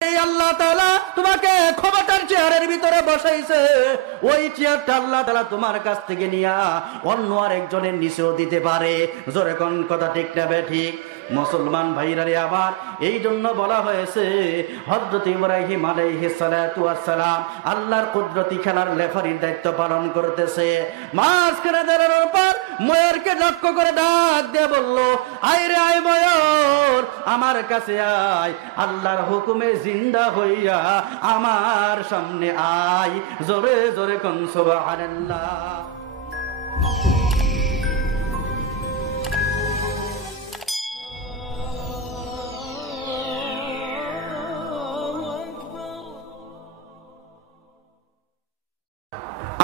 এই আল্লাহ তাআলা তোমাকে ক্ষমতার চেয়ারের ভিতরে বসাইছে, ওই চেয়ারটা আল্লাহ তাআলা তোমার কাছ থেকে নিয়া অন্য আরেকজনের নিচেও দিতে পারে। জোরে কোন কথা ঠিক না ঠিক? মুসলমান ভাইরা রে, আবার এই জন্য বলা হয়েছে হযরত ইব্রাহিম আলাইহিস সালাতু ওয়াস সালাম আল্লাহর কুদরতি খেলার রেফারির দায়িত্ব পালন করতেছে। মাঝখানে দাঁড়ানোর পর ময়ূরকে লক্ষ্য করে ডাক দিয়ে বলল, আয় রে আয় ময়ূর, আমার কাছে আয়, আল্লাহর হুকুমে জিন্দা হইয়া আমার সামনে আয়। জোরে জোরে কোন সুবহানাল্লাহ।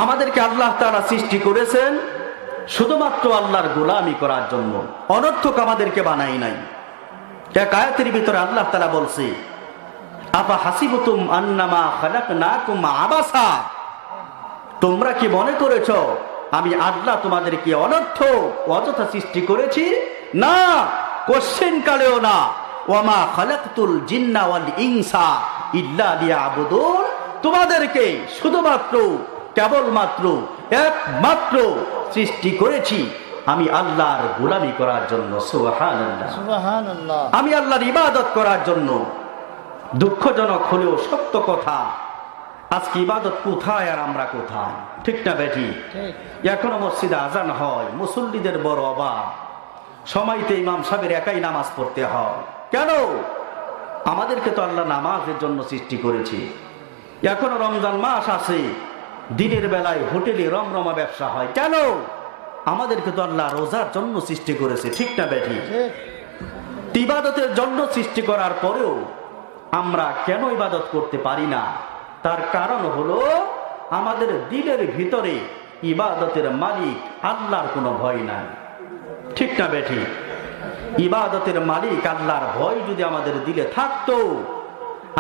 আমাদেরকে আল্লাহ তাআলা সৃষ্টি করেছেন শুধুমাত্র আল্লাহর গোলামি করার জন্য, অনর্থক আমাদেরকে বানাই নাই। এক আয়াতের ভিতরে আল্লাহ তাআলা বলছে, আফা হাসিবতুম আন্নামা খালাকনাকুম আবাসা, তোমরা কি মনে করেছো আমি আল্লাহ তোমাদেরকে অনর্থক অযথা সৃষ্টি করেছি? না, কোশ্চেন কালেও না। ওয়ামা খালাকতুল জিন্না ওয়াল ইনসা ইল্লা লিয়াবুদুন, তোমাদেরকে শুধুমাত্র কেবলমাত্র একমাত্র সৃষ্টি করেছি আমি আল্লাহর গোলামি করার জন্য। সুবহানাল্লাহ, সুবহানাল্লাহ। আমি আল্লাহর ইবাদত করার জন্য। দুঃখজনক হলেও সত্য কথা, আজকে ইবাদত কোথায় আর আমরা কোথায়? ঠিক না বেটি? এখনো মসজিদে আজান হয়, মুসল্লিদের বড় অভাব। সময়তে ইমাম সাহেবের একাই নামাজ পড়তে হয়। কেন? আমাদেরকে তো আল্লাহ নামাজের জন্য সৃষ্টি করেছে। এখনো রমজান মাস আছে, দিনের বেলায় হোটেলে রমরমা ব্যবসা হয়। কেন? আমাদেরকে তো আল্লাহ রোজার জন্য সৃষ্টি করেছে। ঠিক না বেটি? ইবাদতের জন্য সৃষ্টি করার পরেও আমরা কেন ইবাদত করতে পারি না? তার কারণ হলো আমাদের দিলের ভিতরে ইবাদতের মালিক আল্লাহর কোনো ভয় নাই। ঠিক না বেটি? ইবাদতের মালিক আল্লাহর ভয় যদি আমাদের দিলে থাকতো,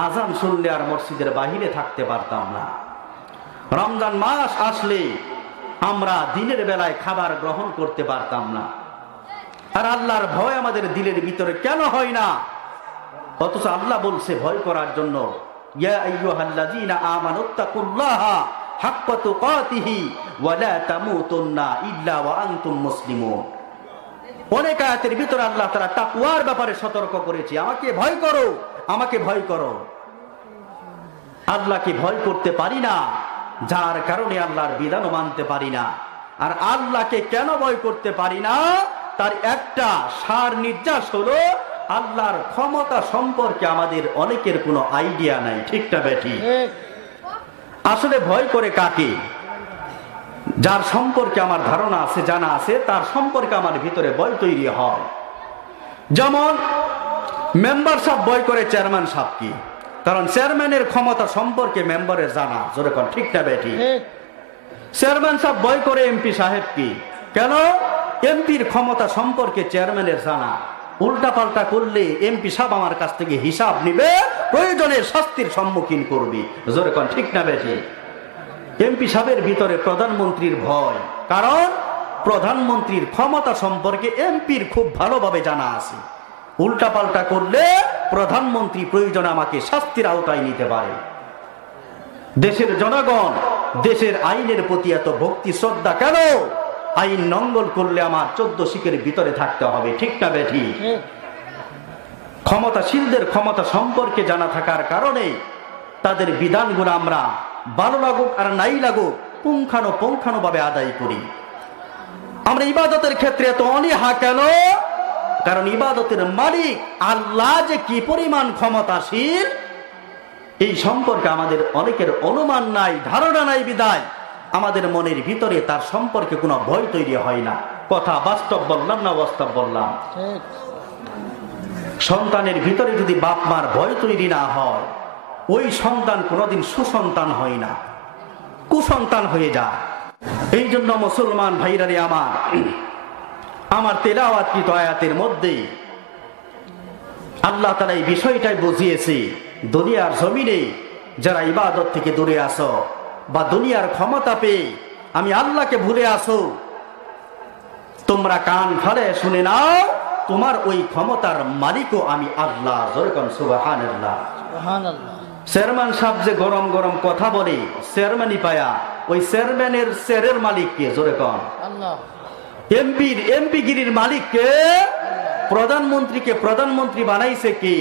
আজান শুনলে আর মসজিদের বাহিরে থাকতে পারতাম না। রমজান মাস আসলে আমরা দিনের বেলায় খাবার গ্রহণ করতে পারতাম না। আর আল্লাহর ভয় আমাদের দিলের ভিতরে কেন হয় না? অথচ আল্লাহ বলছে ভয় করার জন্য, ইয়া আইয়ুহাল্লাযীনা আমানুত্তাকুল্লাহা হাক্কা তুকাতিহি ওয়া লা তামুতুন্না ইল্লা ওয়া আনতুম মুসলিমুন। অনেক আয়াতের ভিতরে আল্লাহ তাআলা তাকওয়ার ব্যাপারে সতর্ক করেছে, আমাকে ভয় করো, আমাকে ভয় করো। আল্লাহকে ভয় করতে পারি না, যার কারণে আল্লাহর বিধানও মানতে পারি না। আর আল্লাহকে কেন ভয় করতে পারি না? তার একটা সার নির্যাস হলো আল্লাহর ক্ষমতা সম্পর্কে আমাদের অনেকের কোনো আইডিয়া নাই। ঠিক না বেটি? আসলে ভয় করে কাকে? যার সম্পর্কে আমার ধারণা আছে, জানা আছে, তার সম্পর্কে আমার ভিতরে ভয় তৈরি হয়। যেমন মেম্বার সাহেব ভয় করে চেয়ারম্যান সাহেবকে, কারণ চেয়ারম্যানের ক্ষমতা সম্পর্কে মেম্বারের জানা। যেরকম ঠিক না বেটি? চেয়ারম্যান সাহেব ভয় করে এমপি সাহেবকে, কেন? এমপির ক্ষমতা সম্পর্কে চেয়ারম্যানের জানা। উল্টা পাল্টা করলে এমপি সাহেব আমার কাছ থেকে হিসাব নিবে, প্রয়োজনে শাস্তির সম্মুখীন করবে। যেরকম ঠিক না বেটি? এমপি সাহেবের ভিতরে প্রধানমন্ত্রীর ভয়, কারণ প্রধানমন্ত্রীর ক্ষমতা সম্পর্কে এমপির খুব ভালোভাবে জানা আছে। উল্টা পাল্টা করলে প্রধানমন্ত্রী প্রয়োজনে আমাকে শাস্তির আওতায় নিতে পারে। দেশের জনগণ দেশের আইনের প্রতি এত ভক্তি শ্রদ্ধা কেন? আইন নঙ্গল করলে আমার 14 শিখের ভিতরে থাকতে হবে। ঠিক না বেঠি? ক্ষমতাশীলদের ক্ষমতা সম্পর্কে জানা থাকার কারণে তাদের বিধানগুলো আমরা ভালো লাগুক আর নাই লাগুক পুঙ্খানুপুঙ্খানুভাবে আদায় করি। আমরা ইবাদতের ক্ষেত্রে এত অনীহা কেন? কারণ ইবাদতের মালিক আল্লাহ যে কি পরিমাণ ক্ষমতাশীল, এই সম্পর্কে আমাদের অনেকের অনুমান নাই, ধারণা নাই। বিদায় আমাদের মনের ভিতরে তার সম্পর্কে কোনো ভয় তৈরি হয় না। কথা বাস্তব বললাম না বাস্তব বললাম? সন্তানের ভিতরে যদি বাপ মার ভয় তৈরি না হয়, ওই সন্তান কোনোদিন সুসন্তান হয় না, কুসন্তান হয়ে যায়। এই জন্য মুসলমান ভাইরা রে, আমার তেলাওয়াতকৃত আয়াতের মধ্যে আল্লাহ তাআলা এই বিষয়টাই বুঝিয়েছে, দুনিয়ার জমিনে যারা ইবাদত থেকে দূরে আসো বা দুনিয়ার ক্ষমতা পেয়ে আমি আল্লাহকে ভুলে আসো, তোমরা কান ফাড়ে শুনে নাও, তোমার ওই ক্ষমতার মালিকও আমি আল্লাহ। যেরকম সুবহানাল্লাহ। চেয়ারম্যান সাহেব যে গরম গরম কথা বলে চেয়ারম্যানই পায়া, ওই চেয়ারম্যানের চেয়ারের মালিক কে? জোরে কন। এমপি গিরির মালিক কে? প্রধানমন্ত্রীকে প্রধানমন্ত্রী বানাইছে কি?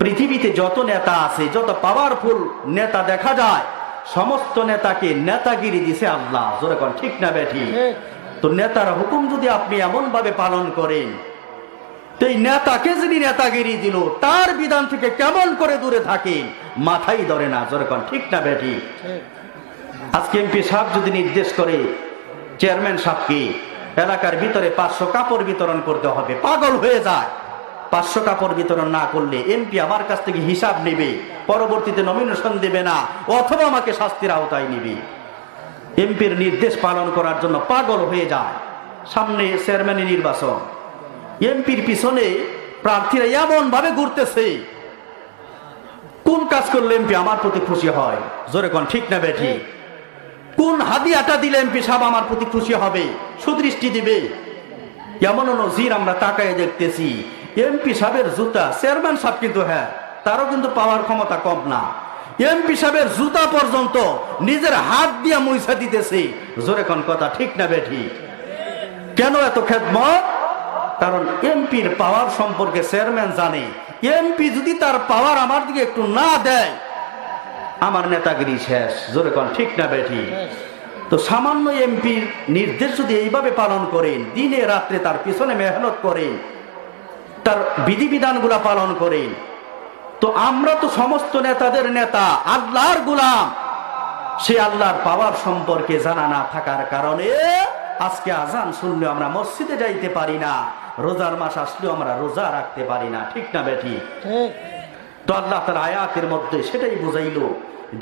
পৃথিবীতে যত নেতা আছে, যত পাওয়ারফুল নেতা দেখা যায়, সমস্ত নেতাকে নেতাগিরি দিছে আল্লাহ। জোরে কন ঠিক না বেঠি? তো নেতার হুকুম যদি আপনি এমন ভাবে পালন করেন, এই নেতাকে যদি নেতাগিরি দিল, তার বিধান থেকে কেমন করে দূরে থাকে মাথাই ধরে না। জোরে কন ঠিক না বেঠি? আজকে এমপি সাহেব যদি নির্দেশ করে চেয়ারম্যান সাহেবকে এলাকার ভিতরে 500 কাপড় বিতরণ করতে হবে, পাগল হয়ে যায়। 500 কাপড় বিতরণ না করলে এমপি আমার কাছ থেকে হিসাব নেবে, পরবর্তীতে নমিনেশন দেবে না, অথবা আমাকে শাস্তির আওতায় নিবে। এমপির নির্দেশ পালন করার জন্য পাগল হয়ে যায়। সামনে চেয়ারম্যানের নির্বাচন, এমপির পিছনে প্রার্থীরা এমন ভাবে ঘুরতেছে, কোন কাজ করলে এমপি আমার প্রতি খুশি হয়? জোরে কোন ঠিক না বেঠি? কোন হাদিয়াটা দিলে এমপি সাহেব আমার প্রতি খুশি হবে, সুদৃষ্টি দিবে? এমন নজির আমরা তাকায় দেখতেছি। এমপি সাহেবের জুতা, চেয়ারম্যান সাহেব কিন্তু হ্যাঁ, তারও কিন্তু পাওয়ার ক্ষমতা কম না। এমপি সাহেবের জুতা পর্যন্ত নিজের হাত দিয়ে মুইসা দিতেছে। জোরে কোন কথা ঠিক না বেঠি? কেন এত খেদমত? কারণ এমপির পাওয়ার সম্পর্কে চেয়ারম্যান জানে, এমপি যদি তার পাওয়ার আমার দিকে একটু না দেয়, আমার নেতাগিরি শেষ। জোরে কোন ঠিক না বেঠি? তো সামান্য এমপির নির্দেশ যদি এইভাবে পালন করেন, দিনে রাত্রে তার পিছনে মেহনত করেন, তার বিধিবিধানগুলা পালন করেন, তো আমরা তো সমস্ত নেতাদের নেতা, আল্লাহর গোলাম। সে আল্লাহর পাওয়ার সম্পর্কে জানা না থাকার কারণে আজকে আজান শুনলে আমরা মসজিদে যাইতে পারি না, রোজার মাস আসলেও আমরা রোজা রাখতে পারি না। ঠিক না বেঠি? তো আল্লাহ তার আয়াতের মধ্যে সেটাই বুঝাইল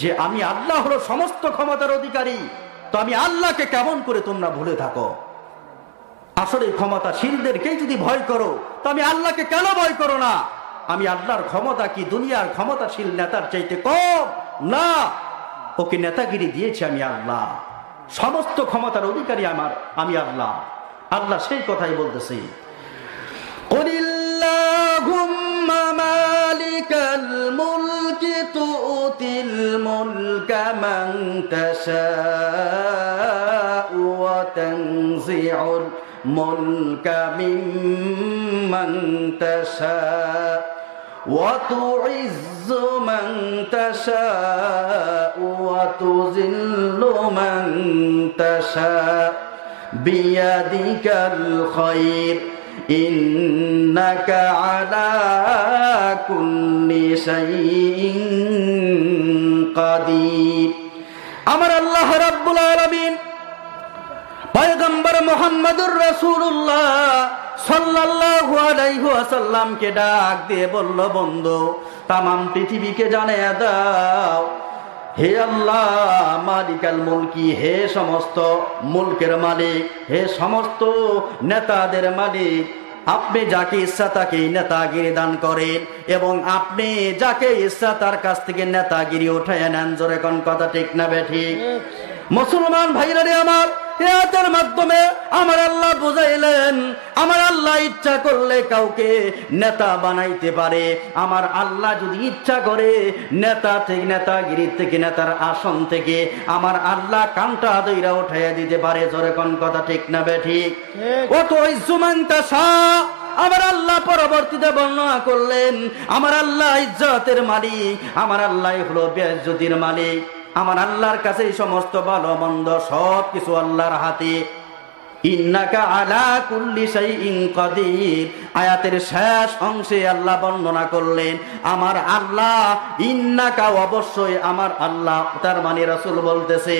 যে আমি আল্লাহ হলো সমস্ত ক্ষমতার অধিকারী। তো আমি আল্লাহকে কেমন করে তোমরা ভুলে থাকো? আসলে ক্ষমতাশীলদেরকে যদি ভয় করো, তো আমি আল্লাহকে কেন ভয় করো না? আমি আল্লাহর ক্ষমতা কি দুনিয়ার ক্ষমতাশীল নেতার চাইতে কম? না, ওকে নেতাগিরি দিয়েছি আমি আল্লাহ, সমস্ত ক্ষমতার অধিকারী আমি আল্লাহ। আল্লাহ সেই কথাই বলতেছি, কুলিল্লাহুম্মা মালিকাল মুলকি তুতিল মুলকা মান তাশাউ ওয়া তানজিউল মুলকা মিম্মান তাশাউ ওয়া তুইজ্জু মান তাশাউ ওয়া তুযিল্লু মান তাশাউ বিয়াদিকাল খায়র ইন্নাকা আলা কুল্লি শাইইন কাদির। আমার আল্লাহ রাব্বুল আলামিন পয়গম্বর মুহাম্মদুর রাসূলুল্লাহ সাল্লাল্লাহু আলাইহি ওয়াসাল্লামকে ডাক দিয়ে বলল, বন্ধু, তামাম পৃথিবীকে জানিয়ে দাও, হে আল্লাহ মালিকাল মুলকি, হে সমস্ত মুলকের মালিক, হে সমস্ত নেতাদের মালিক, আপনি যাকে ইচ্ছা তাকে নেতাগিরি দান করেন এবং আপনি যাকে ইচ্ছা তার কাছ থেকে নেতাগিরি উঠায় নেন। জোরে কোন কথা ঠিক না বেঠিক? মুসলমান ভাইরা রে আমার, এর মাধ্যমে আমার আল্লাহ বুঝাইলেন, আমার আল্লাহ ইচ্ছা করলে কাউকে নেতা বানাইতে পারে। আমার আল্লাহ যদি ইচ্ছা করে নেতা থেকে, নেতাগিরি থেকে, নেতার আসন থেকে আমার আল্লাহ কানটা দইরা উঠাইয়া দিতে পারে। জোরে কোন কথা ঠিক না বেঠিক? অত ইজ্জুমান্তাসা আমার আল্লাহ পরবর্তীতে বর্ণনা করলেন, আমার আল্লাহ ইজ্জতের মালিক, আমার আল্লাহ হলো বেইজ্জতির মালিক। আমার আল্লাহর কাছে সমস্ত ভালো মন্দ সব কিছু আল্লাহর হাতে। ইন্নাকা আলা কুল্লি শাইইন কাদির, আয়াতের শেষ অংশে আল্লাহ বর্ণনা করলেন আমার আল্লাহ, ইন্নাকা অবশ্যই আমার আল্লাহ, তার মানে রাসূল বলতেছে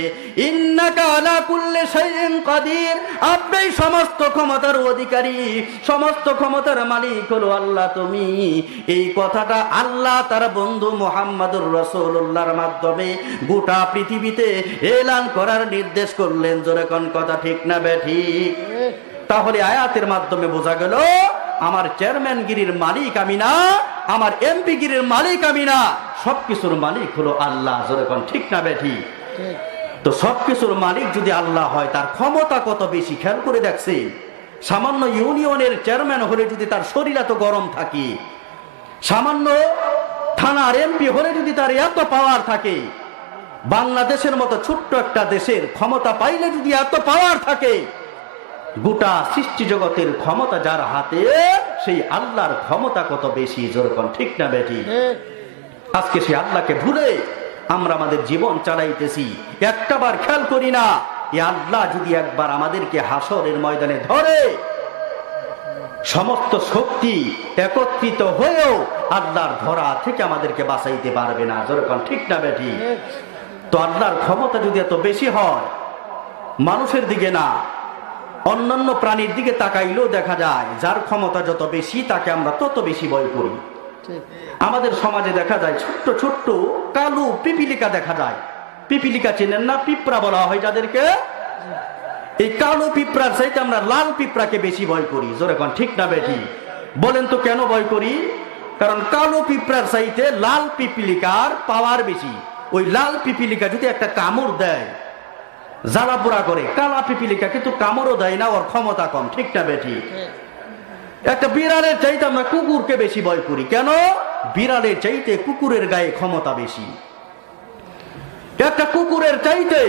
ইন্নাকা আলা কুল্লি শাইইন কাদির, আপনি সমস্ত ক্ষমতার অধিকারী, সমস্ত ক্ষমতার মালিক হলো আল্লাহ তুমি। এই কথাটা আল্লাহ তার বন্ধু মুহাম্মদুর রাসূলুল্লাহর মাধ্যমে গোটা পৃথিবীতে এলান করার নির্দেশ করলেন। জোরে কোন কথা ঠিক না বেঠিক? তাহলে আয়াতের মাধ্যমে বোঝা গেল আমার চেয়ারম্যান গিরির মালিক আমি না, আমার এমপি গিরির মালিক আমি না, সবকিছুর মালিক হলো আল্লাহ। জোরে কোন ঠিক না বেঠিক? তো সবকিছুর মালিক যদি আল্লাহ হয়, তার ক্ষমতা কত বেশি খেয়াল করে দেখছে? সামান্য ইউনিয়নের চেয়ারম্যান হলে যদি তার শরীর এত গরম থাকে, সামান্য থানার এমপি হলে যদি তার এত পাওয়ার থাকে, বাংলাদেশের মতো ছোট্ট একটা দেশের ক্ষমতা পাইলে যদি এত পাওয়ার থাকে, গোটা সৃষ্টি জগতের ক্ষমতা যার হাতে, সেই আল্লাহর ক্ষমতা কত বেশি। যেরকম ঠিক না বেটি? আজকে সেই আল্লাহকে ভুলে আমরা আমাদের জীবন চালাইতেছি, একটাবার খেয়াল করি না এই আল্লাহ যদি একবার আমাদেরকে হাসরের ময়দানে ধরে, সমস্ত শক্তি একত্রিত হয়েও আল্লাহর ধরা থেকে আমাদেরকে বাঁচাইতে পারবে না। যেরকম ঠিক না বেটি? তো আল্লাহর ক্ষমতা যদি এত বেশি হয়, মানুষের দিকে না অন্যান্য প্রাণীর দিকে তাকাইলেও দেখা যায় যার ক্ষমতা যত বেশি তাকে আমরা তত বেশি ভয় করি। আমাদের সমাজে দেখা যায় ছোট্ট ছোট্ট কালো পিপিলিকা দেখা যায়। পিপিলিকা চেনেন না? পিঁপড়া বলা হয় যাদেরকে। এই কালো পিঁপড়ার চাইতে আমরা লাল পিঁপড়াকে বেশি ভয় করি। যেরকম ঠিক না বেটি? বলেন তো কেন ভয় করি? কারণ কালো পিঁপড়ার চাইতে লাল পিপিলিকার পাওয়ার বেশি। ওই লাল পিপিলিকা যদি একটা কামড় দেয় জ্বালা পোড়া করে, কালা পিপিলিকা কিন্তু কামড়ও দেয় না, ওর ক্ষমতা কম। ঠিক না বেটি? একটা বিড়ালের চাইতে আমরা কুকুরকে বেশি ভয় করি। কেন? বিড়ালের চাইতে কুকুরের গায়ে ক্ষমতা বেশি। একটা কুকুরের চাইতে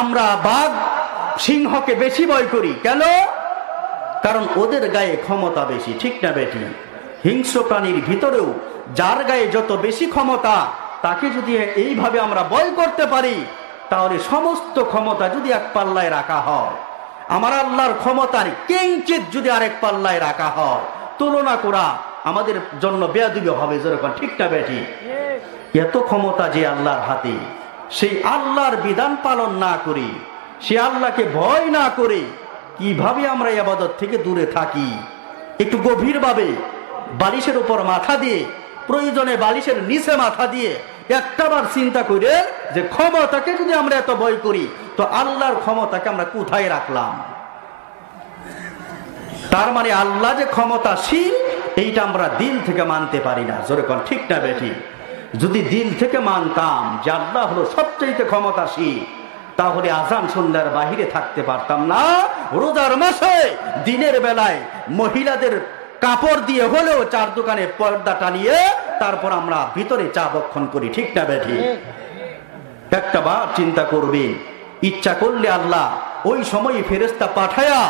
আমরা বাঘ সিংহকে বেশি ভয় করি। কেন? কারণ ওদের গায়ে ক্ষমতা বেশি। ঠিক না বেটি? হিংস্র প্রাণীর ভিতরেও যার গায়ে যত বেশি ক্ষমতা, তাকে যদি এইভাবে আমরা ভয় করতে পারি, তাহলে সমস্ত ক্ষমতা যদি এক পাল্লায় রাখা হয়, আমার আল্লাহর ক্ষমতার কিঞ্চিত যদি আরেক পাল্লায় রাখা হয়, তুলনা করা আমাদের জন্য বেয়াদবি হবে। যেরকম ঠিক না বেটি? এত ক্ষমতা যে আল্লাহর হাতে, সেই আল্লাহর বিধান পালন না করি, সে আল্লাহকে ভয় না করে কিভাবে আমরা ইবাদত থেকে দূরে থাকি? একটু গভীরভাবে বালিশের উপর মাথা দিয়ে, প্রয়োজনে বালিশের নিচে মাথা দিয়ে একটাবার চিন্তা করে যে ক্ষমতাকে যদি আমরা এত ভয় করি, তো আল্লাহর ক্ষমতাকে আমরা কোথায় রাখলাম? তার মানে আল্লাহ যে ক্ষমতাশীল, এইটা আমরা দিল থেকে মানতে পারি না। যেরকম ঠিক না বেটি? যদি দিল থেকে মানতাম যে আল্লাহ হলো সবচেয়ে ক্ষমতাশীল, তাহলে আজান সন্ধ্যার বাহিরে থাকতে পারতাম না। রোজার মাসে দিনের বেলায় মহিলাদের কাপড় দিয়ে হলেও চার দোকানে পর্দা টানিয়ে তারপর আমরা ভিতরে চা বক্ষণ করি। ঠিক না বেঠি? একটা বার চিন্তা করবেন, ইচ্ছা করলে আল্লাহ ওই সময় ফেরেশতা পাঠায়া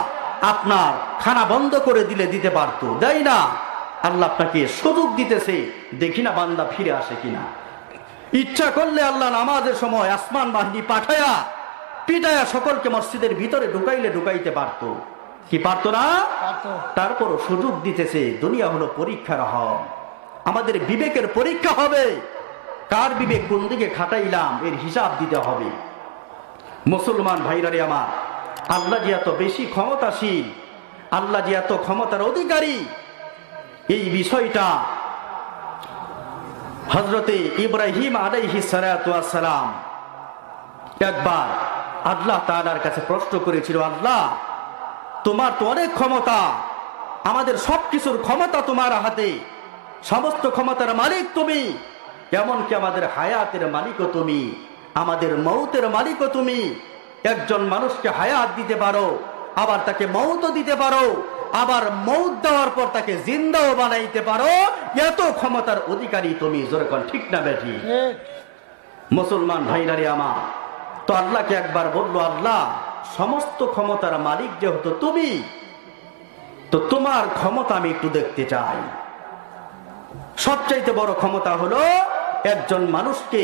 আপনার খানা বন্ধ করে দিতে পারতো, দেয় না। আল্লাহ আপনাকে সুযোগ দিতেছে, দেখি না বান্দা ফিরে আসে কিনা। ইচ্ছা করলে আল্লাহ নামাজের সময় আসমান বাহিনী পাঠায়া পিটায়া সকলকে মসজিদের ভিতরে ঢুকাইতে পারতো, কি পারতো না? তারপরও সুযোগ দিতেছে। দুনিয়া হলো পরীক্ষার হল, আমাদের বিবেকের পরীক্ষা হবে। কার বিবেক কোন দিকে খাটাইলাম এর হিসাব দিতে হবে। মুসলমান ভাইরারে আমার, আল্লাহ যে এত বেশি ক্ষমতাশীল, আল্লাহ যে এত ক্ষমতার অধিকারী, এই বিষয়টা হযরতে ইব্রাহিম আলাইহিস সালাতু ওয়াস সালাম একবার আল্লাহ তাআলার কাছে প্রশ্ন করেছিল, আল্লাহ তোমার তো অনেক ক্ষমতা, আমাদের সবকিছুর ক্ষমতা তোমার হাতে, সমস্ত ক্ষমতার মালিক তুমি, এমনকি আমাদের হায়াতের মালিকও তুমি, আমাদের মৌতের মালিকও তুমি। একজন মানুষকে হায়াত দিতে পারো, আবার তাকে মৌতও দিতে পারো, আবার মৌত দেওয়ার পর তাকে জিন্দাও বানাইতে পারো। এত ক্ষমতার অধিকারী তুমি। যেরকম ঠিক না বেঠি? মুসলমান ভাইরারে আমার, তো আল্লাহকে একবার বললো, আল্লাহ সমস্ত ক্ষমতার মালিক যেহেতু তুমি, তো তোমার ক্ষমতা আমি একটু দেখতে চাই। সবচাইতে বড় ক্ষমতা হলো একজন মানুষকে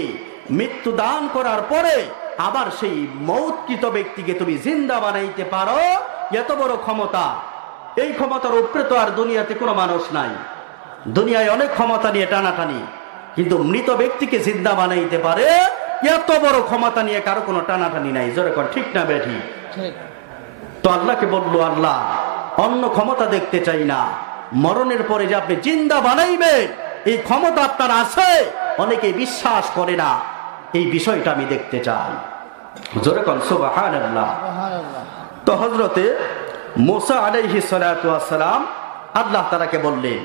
মৃত্যু দান করার পরে আবার সেই মৌতকৃত ব্যক্তিকে তুমি জিন্দা বানাইতে পারো, এত বড় ক্ষমতা। এই ক্ষমতার উপরে তো আর দুনিয়াতে কোনো মানুষ নাই। দুনিয়ায় অনেক ক্ষমতা নিয়ে টানাটানি, কিন্তু মৃত ব্যক্তিকে জিন্দা বানাইতে পারে, এত বড় ক্ষমতা নিয়ে কারো কোনো টানাটানি নাই। যেরকম ঠিক না বেঠি? তো আল্লাহকে বললো, আল্লাহ অন্য ক্ষমতা দেখতে চাই না, মরণের পরে যে আপনি জিন্দা বানাইবে এই ক্ষমতা আপনার আছে, অনেকে বিশ্বাস করে না, এই বিষয়টা আমি দেখতে চাই। যেরকম সুবহানাল্লাহ। তো হযরতে মুসা আলাইহিস সালাতু ওয়াস সালাম আল্লাহ তাআলাকে বললেন,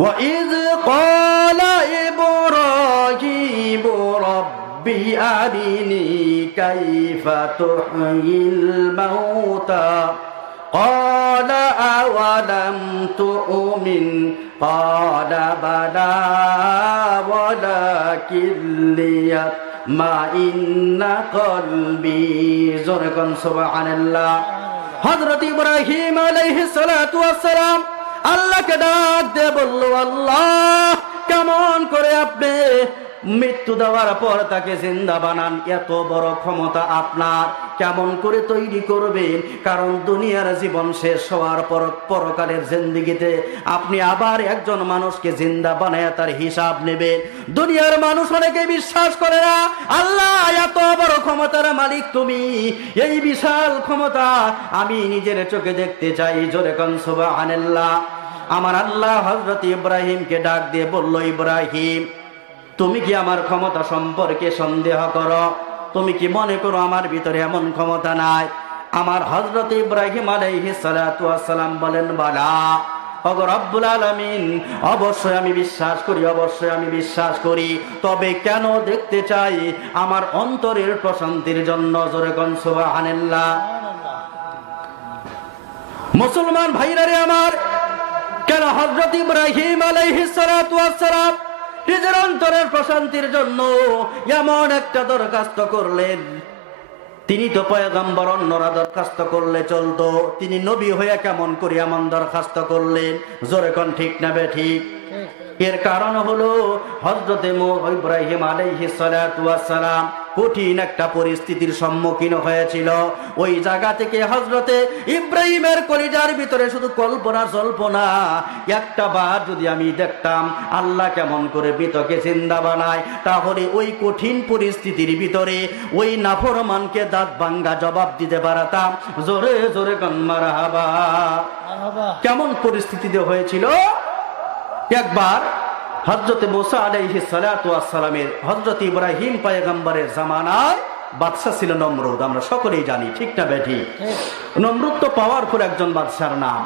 ওয়া ইয ক্বালা ইব্রাহিম রব্বি আরিনি কাইফা তুহয়িল মাউতা ক্বালা আওয়ালাম তুমিন قال بلى ولكن ليطمئن قلبي জোরে সুবহানাল্লাহ। হযরত ইব্রাহিম আলাইহিস সালাতু ওয়াস সালাম আল্লাহকে ডাক দিয়ে বলল, আল্লাহ কেমন করে আপনি মৃত্যু দেওয়ার পর তাকে জিন্দা বানান, এত বড় ক্ষমতা আপনার, কেমন করে তৈরি করবেন? কারণ দুনিয়ার জীবন শেষ হওয়ার পর পরকালের জিন্দেগিতে আপনি আবার একজন মানুষকে জিন্দা বানায় তার হিসাব নেবেন। দুনিয়ার মানুষ অনেকে বিশ্বাস করে না আল্লাহ এত বড় ক্ষমতার মালিক তুমি, এই বিশাল ক্ষমতা আমি নিজের চোখে দেখতে চাই। জোরে কোন সুবহানাল্লাহ। আমার আল্লাহ হযরত ইব্রাহিমকে ডাক দিয়ে বলল, ইব্রাহিম তুমি কি আমার ক্ষমতা সম্পর্কে সন্দেহ করো? তুমি কি মনে করো আমার ভিতরে এমন ক্ষমতা নাই? আমার হযরত ইব্রাহিম আলাইহিস সালাতু ওয়াস সালাম বলেন, বালা ওগো রব্বুল আলামিন, অবশ্যই আমি বিশ্বাস করি, অবশ্যই আমি বিশ্বাস করি, তবে কেন দেখতে চাই? আমার অন্তরের প্রশান্তির জন্য। জোরে কোন সুবহানাল্লাহ। মুসলমান ভাইরা রে আমার, কেন হযরত ইব্রাহিম আলাইহিস সালাতু ওয়াস সালাম নিজের অন্তরের প্রশান্তির জন্য এমন একটা দরখাস্ত করলেন? তিনি তো পয়গম্বর, অন্যরা দরখাস্ত করলে চলতো, তিনি নবী হয়ে কেমন করে এমন দরখাস্ত করলেন? জোরে কোন ঠিক না বেঠিক? এর কারণ হলো হযরত ইব্রাহিম আলাইহিস সালাতু ওয়াস সালাম কঠিন একটা পরিস্থিতির সম্মুখীন হয়েছিল। ওই জায়গা থেকে হযরতে ইব্রাহিমের কলিজার ভিতরে শুধু কল্পনা জল্পনা, একটা বার যদি আমি দেখতাম আল্লাহ কেমন করে মৃতকে জিন্দা বানায়, তাহলে ওই কঠিন পরিস্থিতির ভিতরে ওই নাফরমানকে দাঁত ভাঙ্গা জবাব দিতে পারতাম। জোরে জোরে কোন মারহাবা। কেমন পরিস্থিতিতে হয়েছিল? একবার হযরত মুসা আলাইহিস সালাতু ওয়াস সালামের, হযরত ইব্রাহিম পয়গম্বরের জামানায় বাদশা ছিল নমরুদ। আমরা সকলেই জানি, ঠিক না বেঠি? নমরুদ তো পাওয়ারফুল একজন বাদশার নাম।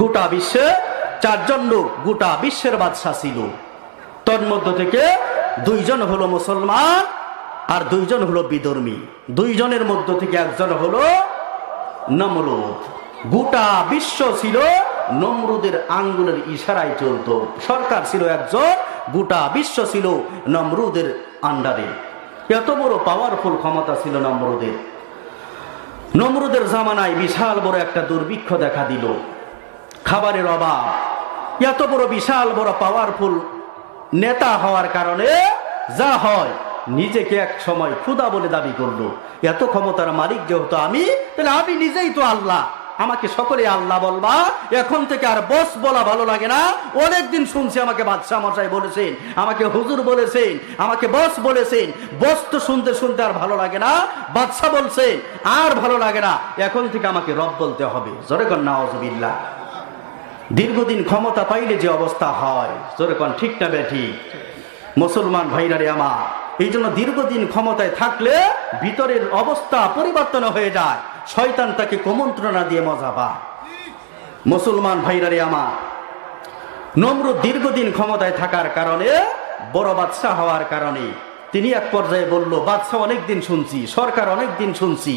গোটা বিশ্বে 4 জন লোক গোটা বিশ্বের বাদশা ছিল। তন্মধ্য থেকে 2 জন হলো মুসলমান আর 2 জন হলো বিধর্মী। 2 জনের মধ্য থেকে একজন হলো নমরুদ। গোটা বিশ্ব ছিল নমরুদের আঙ্গুলের ইশারায় চলতো। সরকার ছিল একজন, গোটা বিশ্ব ছিল নমরুদের আন্ডারে। এত বড় পাওয়ারফুল ক্ষমতা ছিল নমরুদের। নমরুদের জামানায় বিশাল বড় একটা দুর্ভিক্ষ দেখা দিল, খাবারের অভাব। এত বড় বিশাল বড় পাওয়ারফুল নেতা হওয়ার কারণে যা হয়, নিজেকে এক সময় খুদা বলে দাবি করলো। এত ক্ষমতার মালিক যেহেতু আমি, তাহলে আমি নিজেই তো আল্লাহ, আমাকে সকলে আল্লাহ বলবা। এখন থেকে আর বস বলা ভালো লাগে না। অনেকদিন শুনছি আমাকে বাদশাহ মশাই বলেছেন, আমাকে হুজুর বলেছেন, আমাকে বস বলেছেন। বস তো শুনতে শুনতে আর ভালো লাগে না, বাদশাহ বলছেন আর ভালো লাগে না। এখন থেকে আমাকে রব বলতে হবে। জোরে কোন নাউজুবিল্লাহ। দীর্ঘদিন ক্ষমতা পাইলে যে অবস্থা হয়, জোরে কোন ঠিক না বেঠিক? মুসলমান ভাইরা রে আমার, এই জন্য দীর্ঘদিন ক্ষমতায় থাকলে ভিতরের অবস্থা পরিবর্তন হয়ে যায়। শয়তান তাকে কুমন্ত্রণা দিয়ে মজা পায়। মুসলমান ভাইরা রে আমার, নমরুদ দীর্ঘদিন ক্ষমতায় থাকার কারণে, বড় বাদশা হওয়ার কারণে, তিনি এক পর্যায়ে বলল, বাদশা অনেকদিন শুনছি, সরকার অনেকদিন শুনছি,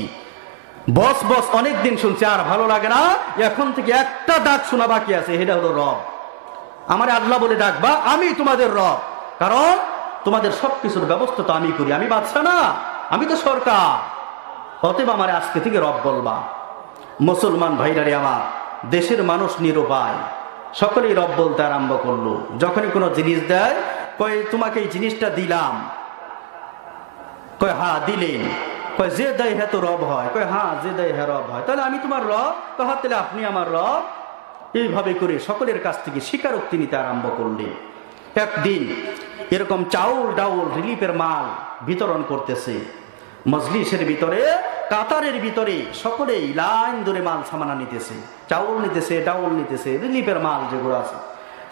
বস বস অনেকদিন শুনছি, আর ভালো লাগে না। এখন থেকে একটা ডাক শোনা বাকি আছে, সেটা হলো রব। আমার আল্লাহ বলে ডাকবা, আমি তোমাদের রব। কারণ তোমাদের সবকিছুর ব্যবস্থা তো আমি করি, আমি বাদশা না, আমি তো সরকার। অতএব আমার আজকে থেকে রব বলবা। মুসলমান ভাইরা রে আমার, দেশের মানুষ নিরুপায়, সকলেই রব বলতে আরম্ভ করলো। যখনই কোনো জিনিস দেয়, কয় তোমাকে এই জিনিসটা দিলাম, কয় হ্যাঁ দিলেন। কয় যে দেয় হ্যাঁ তো রব হয়, কয় হ্যাঁ যে দেয় হ্যাঁ রব হয়। তাহলে আমি তোমার রব, কয় তাহলে আপনি আমার রব। এইভাবে করে সকলের কাছ থেকে স্বীকারোক্তি নিতে আরম্ভ করলেন। একদিন এরকম চাউল ডাউল রিলিফের মাল বিতরণ করতেছে মজলিসের ভিতরে, কাতারের ভিতরে সকলেই লাইন ধরে মাল সামানা নিতেছে, চাউল নিতেছে, ডাউল নিতেছে, রিলিফের মাল যেগুলো আছে।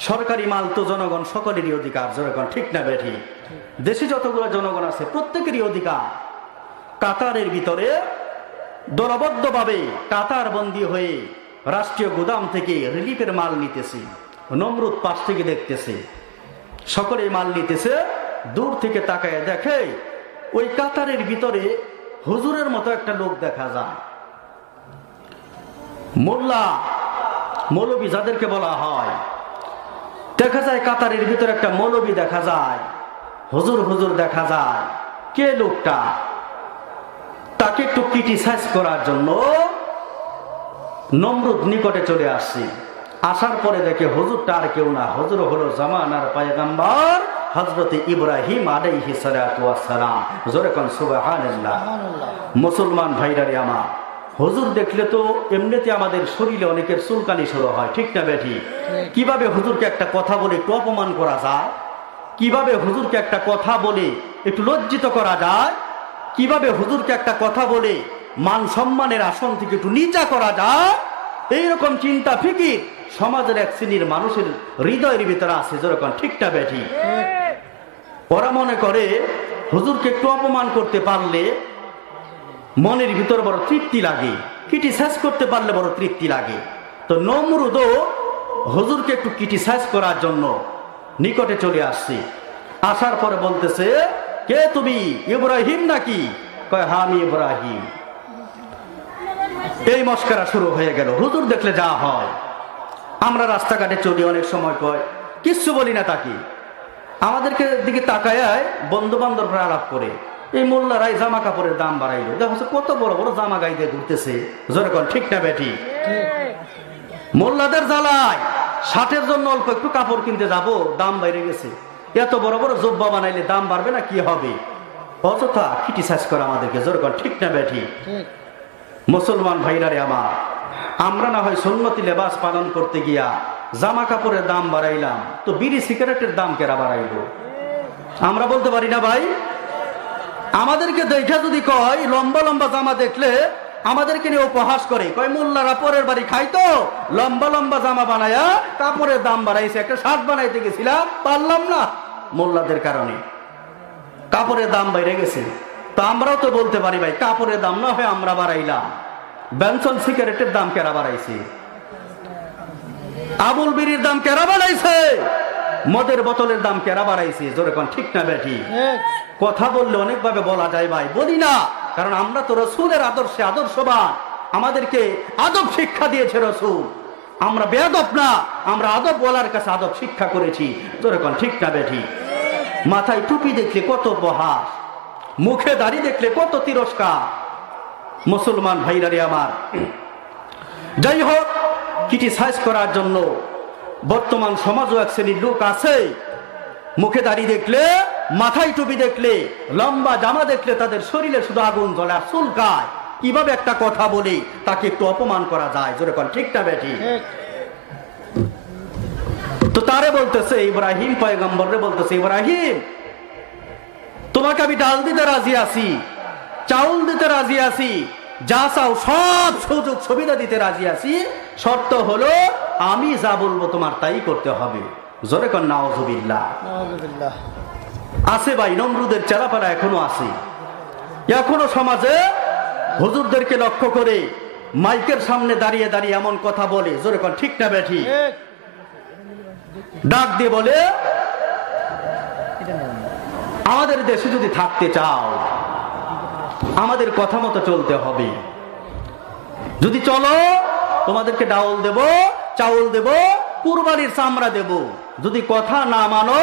সরকারি মাল তো জনগণ সকলেরই অধিকার। জনগণ ঠিক না বেঠি? দেশে যতগুলো জনগণ আছে প্রত্যেকেরই অধিকার। কাতারের ভিতরে দলবদ্ধভাবে কাতার বন্দী হয়ে রাষ্ট্রীয় গুদাম থেকে রিলিফের মাল নিতেছে। নমরুদ পাশ থেকে দেখতেছে, সকলে মাল নিতেছে। দূর থেকে তাকায় দেখে ওই কাতারের ভিতরে হুজুরের মতো একটা লোক দেখা যায়। মোল্লা, মৌলবী যাদেরকে বলা হয়, দেখা যায় কাতারের ভিতরে একটা মৌলবী দেখা যায়, হুজুর হুজুর দেখা যায়। কে লোকটা? তাকে একটু ক্রিটিসাইজ করার জন্য নমরুদ নিকটে চলে আসছে। আসার পরে দেখে হুজুরটা আর কেউ না, হুজুর হলো জামানার পয়গম্বর হযরত ইব্রাহিম আলাইহিস সালাতু ওয়াস সালাম। জোরে কোন সুবহানাল্লাহ। মুসলমান ভাইরারে আমার, হুজুর দেখলে তো এমনিতে আমাদের শরীরে অনেকের চুলকানি শুরু হয়, ঠিক না বেঠি? কিভাবে হুজুরকে একটা কথা বলে একটু অপমান করা যায়, কিভাবে হুজুরকে একটা কথা বলে একটু লজ্জিত করা যায়, কিভাবে হুজুরকে একটা কথা বলে মান সম্মানের আসন থেকে একটু নিচা করা যায়, এইরকম চিন্তা ফিকির সমাজের এক শ্রেণীর মানুষের হৃদয়ের ভিতরে আছে। যেরকম ঠিক না বেঠি? ওরা মনে করে হুজুরকে একটু অপমান করতে পারলে মনের ভিতর বড় তৃপ্তি লাগে, ক্রিটিসাইজ করতে পারলে বড় তৃপ্তি লাগে। তো নমরুদও হুজুরকে একটু ক্রিটিসাইজ করার জন্য নিকটে চলে আসছে। আসার পরে বলতেছে, কে তুমি? ইব্রাহিম নাকি? কয়, হ্যাঁ আমি ইব্রাহিম। এই মস্করা শুরু হয়ে গেল। হুজুর দেখলে যা হয়, আমরা রাস্তাঘাটে চলি, অনেক সময় কয় কিচ্ছু বলি না তাকে, আমাদেরকে দিকে তাকায় বন্ধু বান্ধবরা আলাপ করে, এই মোল্লারাই জামা কাপড়ের দাম বাড়াইলো, দেখো কত বড় বড় জামা গাইতে ঘুরতেছে। যেরকম ঠিক না বেঠি? মোল্লাদের জ্বালায় ষাটের জন্য অল্প একটু কাপড় কিনতে যাব, দাম বাইরে গেছে। এত বড় বড় জব্বা বানাইলে দাম বাড়বে না, কি হবে? অযথা ক্রিটিসাইজ করে আমাদেরকে। যেরকম ঠিক না বেঠি? মুসলমান ভাইরারে আমার, আমরা না হয় সুন্নতি লেবাস পালন করতে গিয়া জামা কাপড়ের দাম বাড়াইলাম, তো বিড়ি সিগারেটের দাম কেরা বাড়াইলো? আমরা বলতে পারি না ভাই? আমাদেরকে দেখা যদি কয় লম্বা লম্বা জামা দেখলে আমাদেরকে নিয়ে উপহাস করে, কয় মোল্লারা পরের বাড়ি খাইতো, লম্বা লম্বা জামা বানায়া কাপড়ের দাম বাড়াইছে। একটা শার্ট বানাইতে গেছিলাম, পারলাম না মোল্লাদের কারণে, কাপড়ের দাম বাইরে গেছে। তো আমরাও তো বলতে পারি ভাই, কাপড়ের দাম না হয় আমরা বাড়াইলাম, বেনসন সিগারেটের দাম কেরা বাড়াইছে? আবুল বিড়ির দাম কেরা বাড়াইছে? মদের বোতলের দাম কেরা বাড়াইছে? জোরে কোন ঠিক না বেঠি? কথা বললে অনেকভাবে বলা যায় ভাই, বলি না, কারণ আমরা তো রসুলের আদর্শে আদর্শবান, আমাদেরকে আদব শিক্ষা দিয়েছে রসুল। আমরা বেয়াদব না, আমরা আদব বলার কাছে আদব শিক্ষা করেছি। জোরে কোন ঠিক না বেঠি? মাথায় টুপি দেখলে কত উপহাস, মুখে দাড়ি দেখলে কত তিরস্কার। মুসলমান ভাইরারে আমার, যাই হোক, ক্রিটিসাইজ করার জন্য বর্তমান সমাজও এক শ্রেণীর লোক আছে, মুখে দাড়ি দেখলে, মাথায় টুপি দেখলে, লম্বা জামা দেখলে তাদের শরীরে শুধু আগুন জ্বলে আর চুলকায়। কিভাবে একটা কথা বলে তাকে একটু অপমান করা যায়? জোরে কোন ঠিক না বেঠি? তো তারে বলতেছে, ইব্রাহিম পয়গম্বরে বলতেছে, ইব্রাহিম তোমাকে আমি ডাল দিতে রাজি আছি, চাউল দিতে রাজি আছি, যা চাও সব সুযোগ সুবিধা দিতে রাজি আছি, শর্ত হলো আমি যা বলবো তোমার তাই করতে হবে। জোরে কোন নাউজুবিল্লাহ। আছে ভাই, নমরুদের চেলাপালা এখনো আছে। এখনো সমাজে হুজুরদেরকে লক্ষ্য করে মাইকের সামনে দাঁড়িয়ে দাঁড়িয়ে এমন কথা বলে, জোরে কোন ঠিক না বেঠি? ডাক দিয়ে বলে, আমাদের দেশে যদি থাকতে চাও আমাদের কথা মতো চলতে হবে, যদি চলো তোমাদেরকে ডাউল দেব, চাউল দেব, কুরবানির চামড়া দেব, যদি কথা না মানো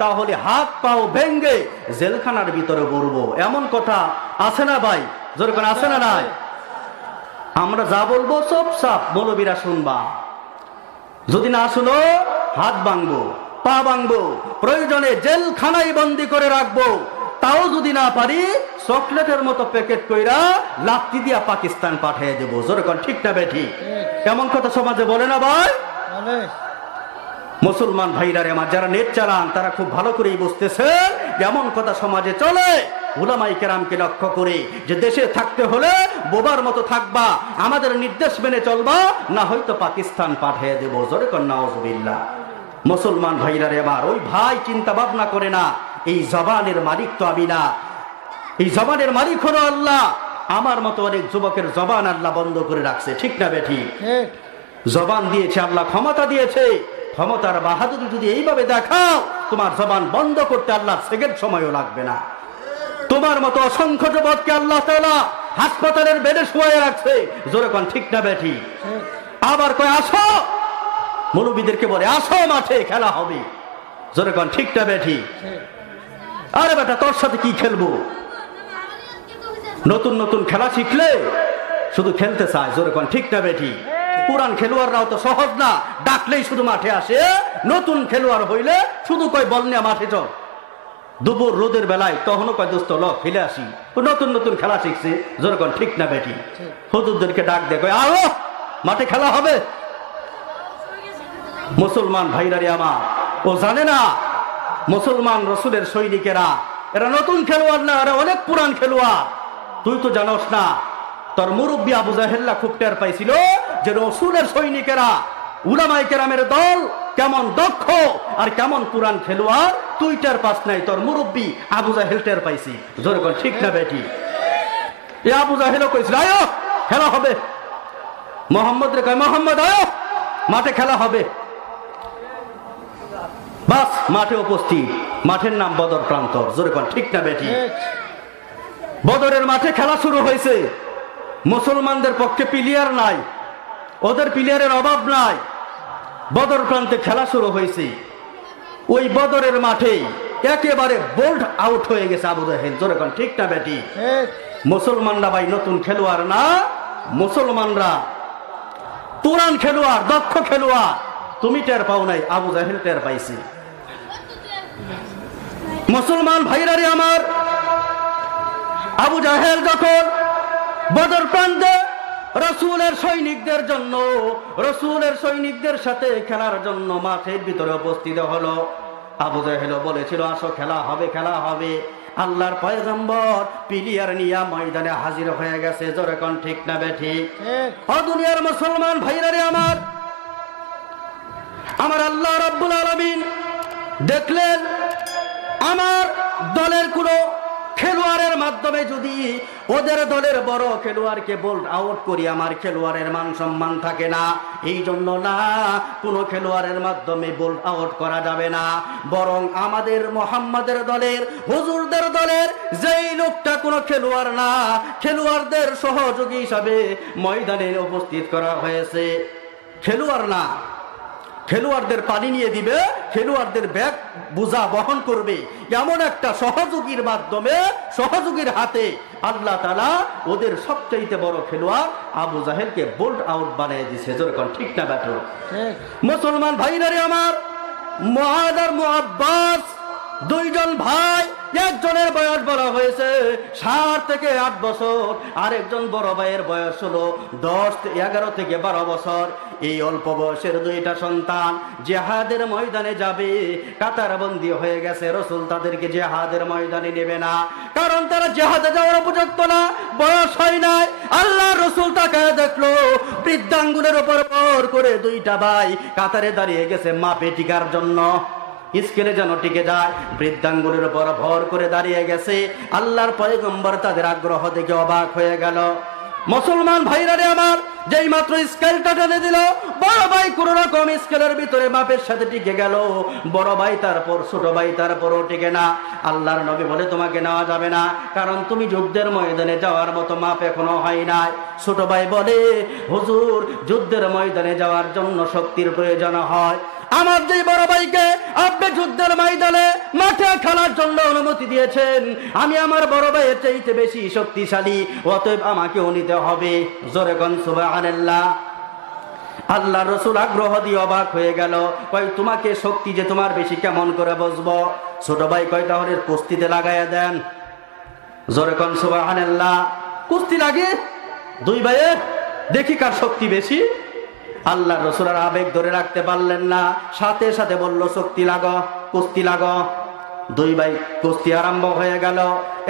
তাহলে হাত পাও ভেঙ্গে জেলখানার ভিতরে পড়বো। এমন কথা আছে না ভাই? যেরকম আছে না নাই? আমরা যা বলবো সব সাপ মৌলবীরা শুনবা, যদি না শুনো হাত ভাঙবো, পা ভাঙবো, প্রয়োজনে জেলখানায় বন্দি করে রাখবো, তাও যদি না পারি চকলেটের মতো প্যাকেট কইরা লাত্তি দিয়া পাকিস্তান পাঠিয়ে দেবো। যেরকম ঠিক না বেঠি? এমন কথা সমাজে বলে না ভাই? মুসলমান ভাইরারে আমার, যারা নেট চালান তারা খুব ভালো করেই বুঝতেছে এমন কথা সমাজে চলে। উলামায়ে কেরামকে লক্ষ্য করে যে দেশে থাকতে হলে বোবার মতো থাকবা, আমাদের নির্দেশ মেনে চলবা, না হয়তো পাকিস্তান পাঠিয়ে দেব। জোরে কোন নাউজুবিল্লাহ। মুসলমান ভাইরারে আমার, ওই ভাই চিন্তা ভাবনা করে না এই জবানের মালিক তো আমি না, এই জবানের মালিক হলো আল্লাহ। আমার মতো অনেক যুবকের জবান আল্লাহ বন্ধ করে রাখছে, ঠিক না বেঠি? জবান দিয়েছে আল্লাহ, ক্ষমতা দিয়েছে, ক্ষমতার বাহাদুরি যদি এইভাবে দেখাও তোমার জবান বন্ধ করতে আল্লাহ সেকেন্ড সময়ও লাগবে না। তোমার মতো অসংখ্য যুবককে আল্লাহ তাআলা হাসপাতালের বেডে শুয়ে রাখছে। জোরে কোন ঠিক না বেঠি? আবার কয় আসো মুরব্বীদেরকে বলে আসো মাঠে খেলা হবে, জোরে কোন ঠিক না বেঠি? আরে বেটা তোর সাথে কি খেলবো? নতুন নতুন খেলা শিখলে শুধু খেলতে চায়, জোরে কোন ঠিক না বেঠি? পুরান খেলোয়াড়রাও তো সহজ না, ডাকলেই শুধু মাঠে আসে। নতুন খেলোয়াড় হইলে শুধু কয় বল নিয়ে মাঠে চল। দুপুর রোদের বেলায় তখনও কয় দোস্ত ল খেলে আসি। নতুন নতুন খেলা শিখছে, জোরে কোন ঠিক না বেঠি? হুজুরদেরকে ডাক দেয়, কয় আও মাঠে খেলা হবে। মুসলমান ভাইরারে আমার, ও জানে না মুসলমান রসুলের সৈনিকেরা এরা নতুন খেলোয়াড় না, এরা অনেক পুরান খেলোয়াড়। তুই তো জানোস না, তোর মুরব্বী আবু জাহেল্লা খুব টের পাইছিল যে রসুলের সৈনিকেরা উলামায়ে কেরামের দল কেমন দক্ষ আর কেমন পুরান খেলোয়াড়। তুই টের পাস নাই, তোর মুরব্বী আবু জাহেল টের পাইছি, জোরে কোন ঠিক না বেটি? এ আবু জাহেলও কইছিল আয়ো খেলা হবে। মোহাম্মদ রে কয় মোহাম্মদ আয়ো মাঠে খেলা হবে। বাস মাঠে উপস্থিত, মাঠের নাম বদর প্রান্তর, জোরে কোন ঠিক না বেটি? বদরের মাঠে খেলা শুরু হয়েছে। মুসলমানদের পক্ষে প্লেয়ার নাই, ওদের প্লেয়ারের অভাব নাই। বদর প্রান্তে খেলা শুরু হয়েছে। ওই বদরের মাঠে একেবারে বোল্ড আউট হয়ে গেছে আবু জাহেল, জোরে কোন ঠিক না বেটি? মুসলমানরা ভাই নতুন খেলোয়াড় না, মুসলমানরা পুরান খেলোয়াড়, দক্ষ খেলোয়াড়। তুমি টের পাও নাই, আবু জাহেল টের পাইছি। মুসলমান ভাইরারে আমার, আবু জাহেল যখন বদর প্রান্তে রসুলের সৈনিকদের জন্য, রসুলের সৈনিকদের সাথে খেলার জন্য মাঠের ভিতরে উপস্থিত হলো। আবু জাহেল বলেছিল আসো খেলা হবে, খেলা হবে। আল্লাহর পয়গম্বর প্লেয়ার নিয়ে ময়দানে হাজির হয়ে গেছে, জোরে কোন ঠিক না বেঠি? ও দুনিয়ার মুসলমান ভাইরারে আমার, আমার আল্লাহ রাব্বুল আলামিন দেখলেন আমার দলের কোন খেলোয়াড়ের মাধ্যমে যদি ওদের দলের বড় খেলোয়াড়কে বোল্ড আউট করি, আমার খেলোয়াড়ের মান সম্মান থাকে না। এই জন্য না, কোন খেলোয়াড়ের মাধ্যমে বোল্ড আউট করা যাবে না, বরং আমাদের মুহাম্মাদের দলের, হুজুরদের দলের যেই লোকটা কোনো খেলোয়াড় না, খেলোয়াড়দের সহযোগী হিসাবে ময়দানে উপস্থিত করা হয়েছে। খেলোয়াড় না, খেলোয়াড়দের পানি নিয়ে দিবে, খেলোয়াড়দের ব্যাগ বোঝা বহন করবে, এমন একটা সহযোগীর মাধ্যমে, সহযোগীর হাতে আল্লাহ তাআলা ওদের সবচেয়ে বড় খেলোয়াড় আবু জাহেলকে বোল্ড আউট বানিয়ে দিয়েছে, যেরকম ঠিক না ব্যাটো? মুসলমান ভাইরারে আমার, মুআদ আর মুআব্বাস দুইজন ভাই, একজনের বয়স বলা হয়েছে 7 থেকে 8 বছর, আরেকজন বড় ভাইয়ের বয়স হলো 11 থেকে 12 বছর। এই অল্প বয়সের দুইটা সন্তান জিহাদের ময়দানে যাবে, কাতারবন্দি হয়ে গেছে। রাসূল তাদেরকে জিহাদের ময়দানে নেবে না, কারণ তারা জিহাদে যাওয়ার উপযুক্ত না, বয়স হয় নাই। আল্লাহর রাসূল তাকায় দেখলো বৃদ্ধাঙ্গুলের উপর ভর করে দুইটা ভাই কাতারে দাঁড়িয়ে গেছে মাপে টিকার জন্য, স্কেলে যেন টিকে যায়, বৃদ্ধাঙ্গুলের উপর ভর করে দাঁড়িয়ে গেছে। আল্লাহর পয়গম্বর তাদের আগ্রহ দেখে অবাক হয়ে গেল। মুসলমান ভাইরারে আমার, যেই মাত্র স্কেলটা টেনে দিল, বড় ভাই কোন রকম স্কেলের ভিতরে মাপের সাথে টিকে গেল, বড় ভাই তারপর ছোট ভাই তারপরও টিকে না। আল্লাহর নবী বলে তোমাকে নেওয়া যাবে না, কারণ তুমি যুদ্ধের ময়দানে যাওয়ার মতো মাপ এখনো হয় নাই। ছোট ভাই বলে হুজুর, যুদ্ধের ময়দানে যাওয়ার জন্য শক্তির প্রয়োজন হয়। আমার যে বড় ভাইকে আপনি যুদ্ধের ময়দানে মাঠে খেলার জন্য অনুমতি দিয়েছেন, আমি আমার বড় ভাইয়ের চাইতে বেশি শক্তিশালী, অতএব আমাকেও নিতে হবে। জোরে কোন সুবহানাল্লাহ। আল্লাহর রাসূল আগ্রহ দিয়ে অবাক হয়ে গেল, কয় তোমাকে শক্তি যে তোমার বেশি কেমন করে বুঝবো? ছোট ভাই কয় তাহলে কুস্তিতে লাগাইয়া দেন। জোরে কোন সুবহানাল্লাহ। কুস্তি লাগে দুই ভাইয়ের, দেখি কার শক্তি বেশি। আল্লাহর রাসূল আর আবেগ ধরে রাখতে পারলেন না, সাথে সাথে বলল শক্তি লাগো, কুস্তি লাগো। দুই ভাই কুস্তি আরম্ভ হয়ে গেল।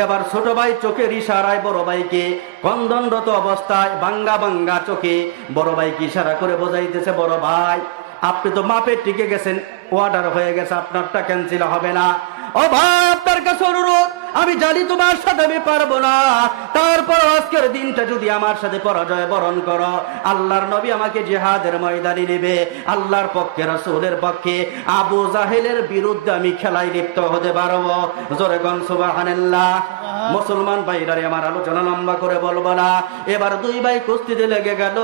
এবার ছোট ভাই চোখের ইশারায় বড় ভাইকে কন্দনরত অবস্থায় ভাঙ্গা ভাঙ্গা চোখে বড় ভাইকে ইশারা করে বোঝাইতেছে, বড় ভাই আপনি তো মাপে টিকে গেছেন, অর্ডার হয়ে গেছে, আপনারটা ক্যান্সেল হবে না। ও ভাই আপনার কাছে অনুরোধ, আমি জানি তোমার সাথে আমি পারবো না, তারপর আজকের দিনটা যদি আমার সাথে পরাজয় বরণ করো, আল্লাহর নবী আমাকে জিহাদের ময়দানে নেবে, আল্লাহর পক্ষে রাসূলের পক্ষে আবু জাহেলের বিরুদ্ধে আমি খেলায় লিপ্ত হতে পারবো। জোরে কোন সুবহানাল্লাহ। মুসলমান ভাইরারে আমার আলোচনা লম্বা করে বলবো না। এবার দুই ভাই কুস্তিতে লেগে গেল।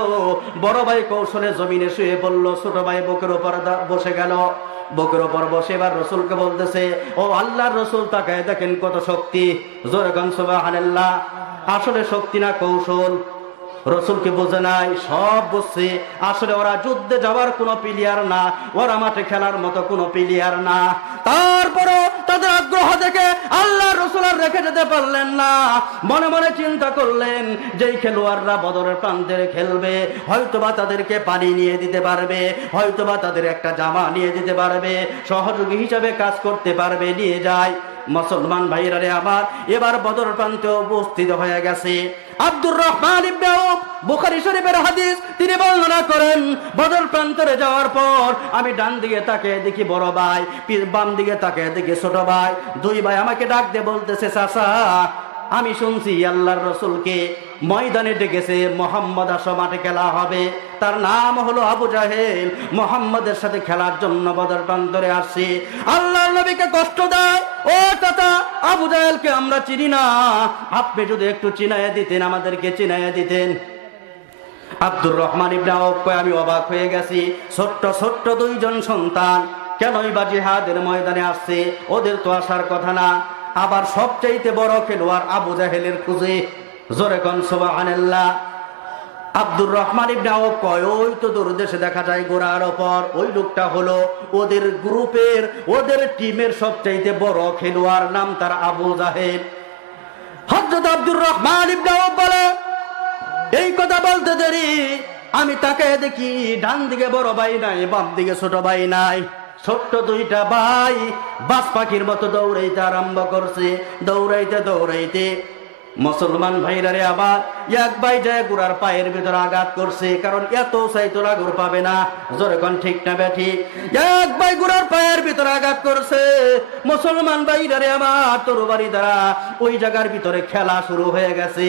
বড় ভাই কৌশলে জমিনে শুয়ে পড়লো, ছোট ভাই বুকের উপর বসে গেল। বুকের উপর বসে এবার রসুলকে বলতেছে, ও আল্লাহর রসুল, তাকায় দেখেন কত শক্তি। জোরে কোন সুবহানাল্লাহ। আসলে শক্তি না কৌশল, রসুলকে বোঝে নাই, সব বুঝছে। আসলে ওরা যুদ্ধে যাওয়ার কোন প্লেয়ার না, ওরা মাঠে খেলার মতো কোন প্লেয়ার না। তারপরও তাদের আগ্রহ দেখে আল্লাহ রসুল আর রেখে যেতে পারলেন না। মনে মনে চিন্তা করলেন, যেই খেলোয়াড়রা বদরের প্রান্তে খেলবে, হয়তোবা তাদেরকে পানি নিয়ে দিতে পারবে, হয়তোবা তাদের একটা জামা নিয়ে দিতে পারবে, সহযোগী হিসাবে কাজ করতে পারবে, নিয়ে যায়। মুসলমান ভাইরা রে আমার, এবার বদর প্রান্তে উপস্থিত হয়ে গেছে আব্দুর রহমান ইবনে আউফ। বুখারী শরীফের হাদিস, তিনি বর্ণনা করেন, বদর প্রান্তরে যাওয়ার পর আমি ডান দিকে তাকিয়ে দেখি বড় ভাই, বাম দিকে তাকিয়ে দেখি ছোট ভাই। দুই ভাই আমাকে ডাক দিয়ে বলতেছে, চাচা, আমি শুনছি আল্লাহর রসুলকে ময়দানে ডেকেছে, মোহাম্মদ আসো মাঠে খেলা হবে। তার নাম হলো আবু জাহেল, মোহাম্মদের সাথে খেলার জন্য বদর প্রান্তরে আসছে। আল্লাহর নবীকে কষ্ট দেয়, ও চাচা, আবু জাহেলকে আমরা চিনি না, আপনি যদি একটু চিনাইয়া দিতেন, আমাদেরকে চিনাইয়া দিতেন। আব্দুর রহমান ইবনে আউফ কয়, আমি অবাক হয়ে গেছি, ছোট্ট ছোট্ট দুইজন সন্তান কেনই বা জিহাদের ময়দানে আসছে, ওদের তো আসার কথা না। আবার সবচাইতে বড় খেলোয়াড় আবু জাহেলের খুঁজে। জোরে কোন সুবহানাল্লাহ। আব্দুর রহমান ইবনে আউফ কয়, ওই তো দূর দেশে দেখা যায় ঘোড়ার ওপর, ওই লোকটা হলো ওদের গ্রুপের, ওদের টিমের সবচাইতে বড় খেলোয়াড়, নাম তার আবু জাহেল। হযরত আব্দুর রহমান ইবনে আউফ বলে, এই কথা বলতে দেরি আমি তাকে দেখি, ডান দিকে বড় ভাই নাই, বাম দিকে ছোট ভাই নাই। ছোট্ট দুইটা ভাই বাস পাখির মতো দৌড়াইতে আরম্ভ করছে। দৌড়াইতে দৌড়াইতে মুসলমান ভাইরারে আবার এক ভাই যায় গুড়ার পায়ের ভিতরে আঘাত করছে, কারণ এত চাইতো লাগুর পাবে না। জোরে কোন ঠিক না বেঠি? এক ভাই গুড়ার পায়ের ভিতরে আঘাত করছে। মুসলমান ভাইরারে আমার তরবারি দ্বারা ওই জায়গার ভিতরে খেলা শুরু হয়ে গেছে।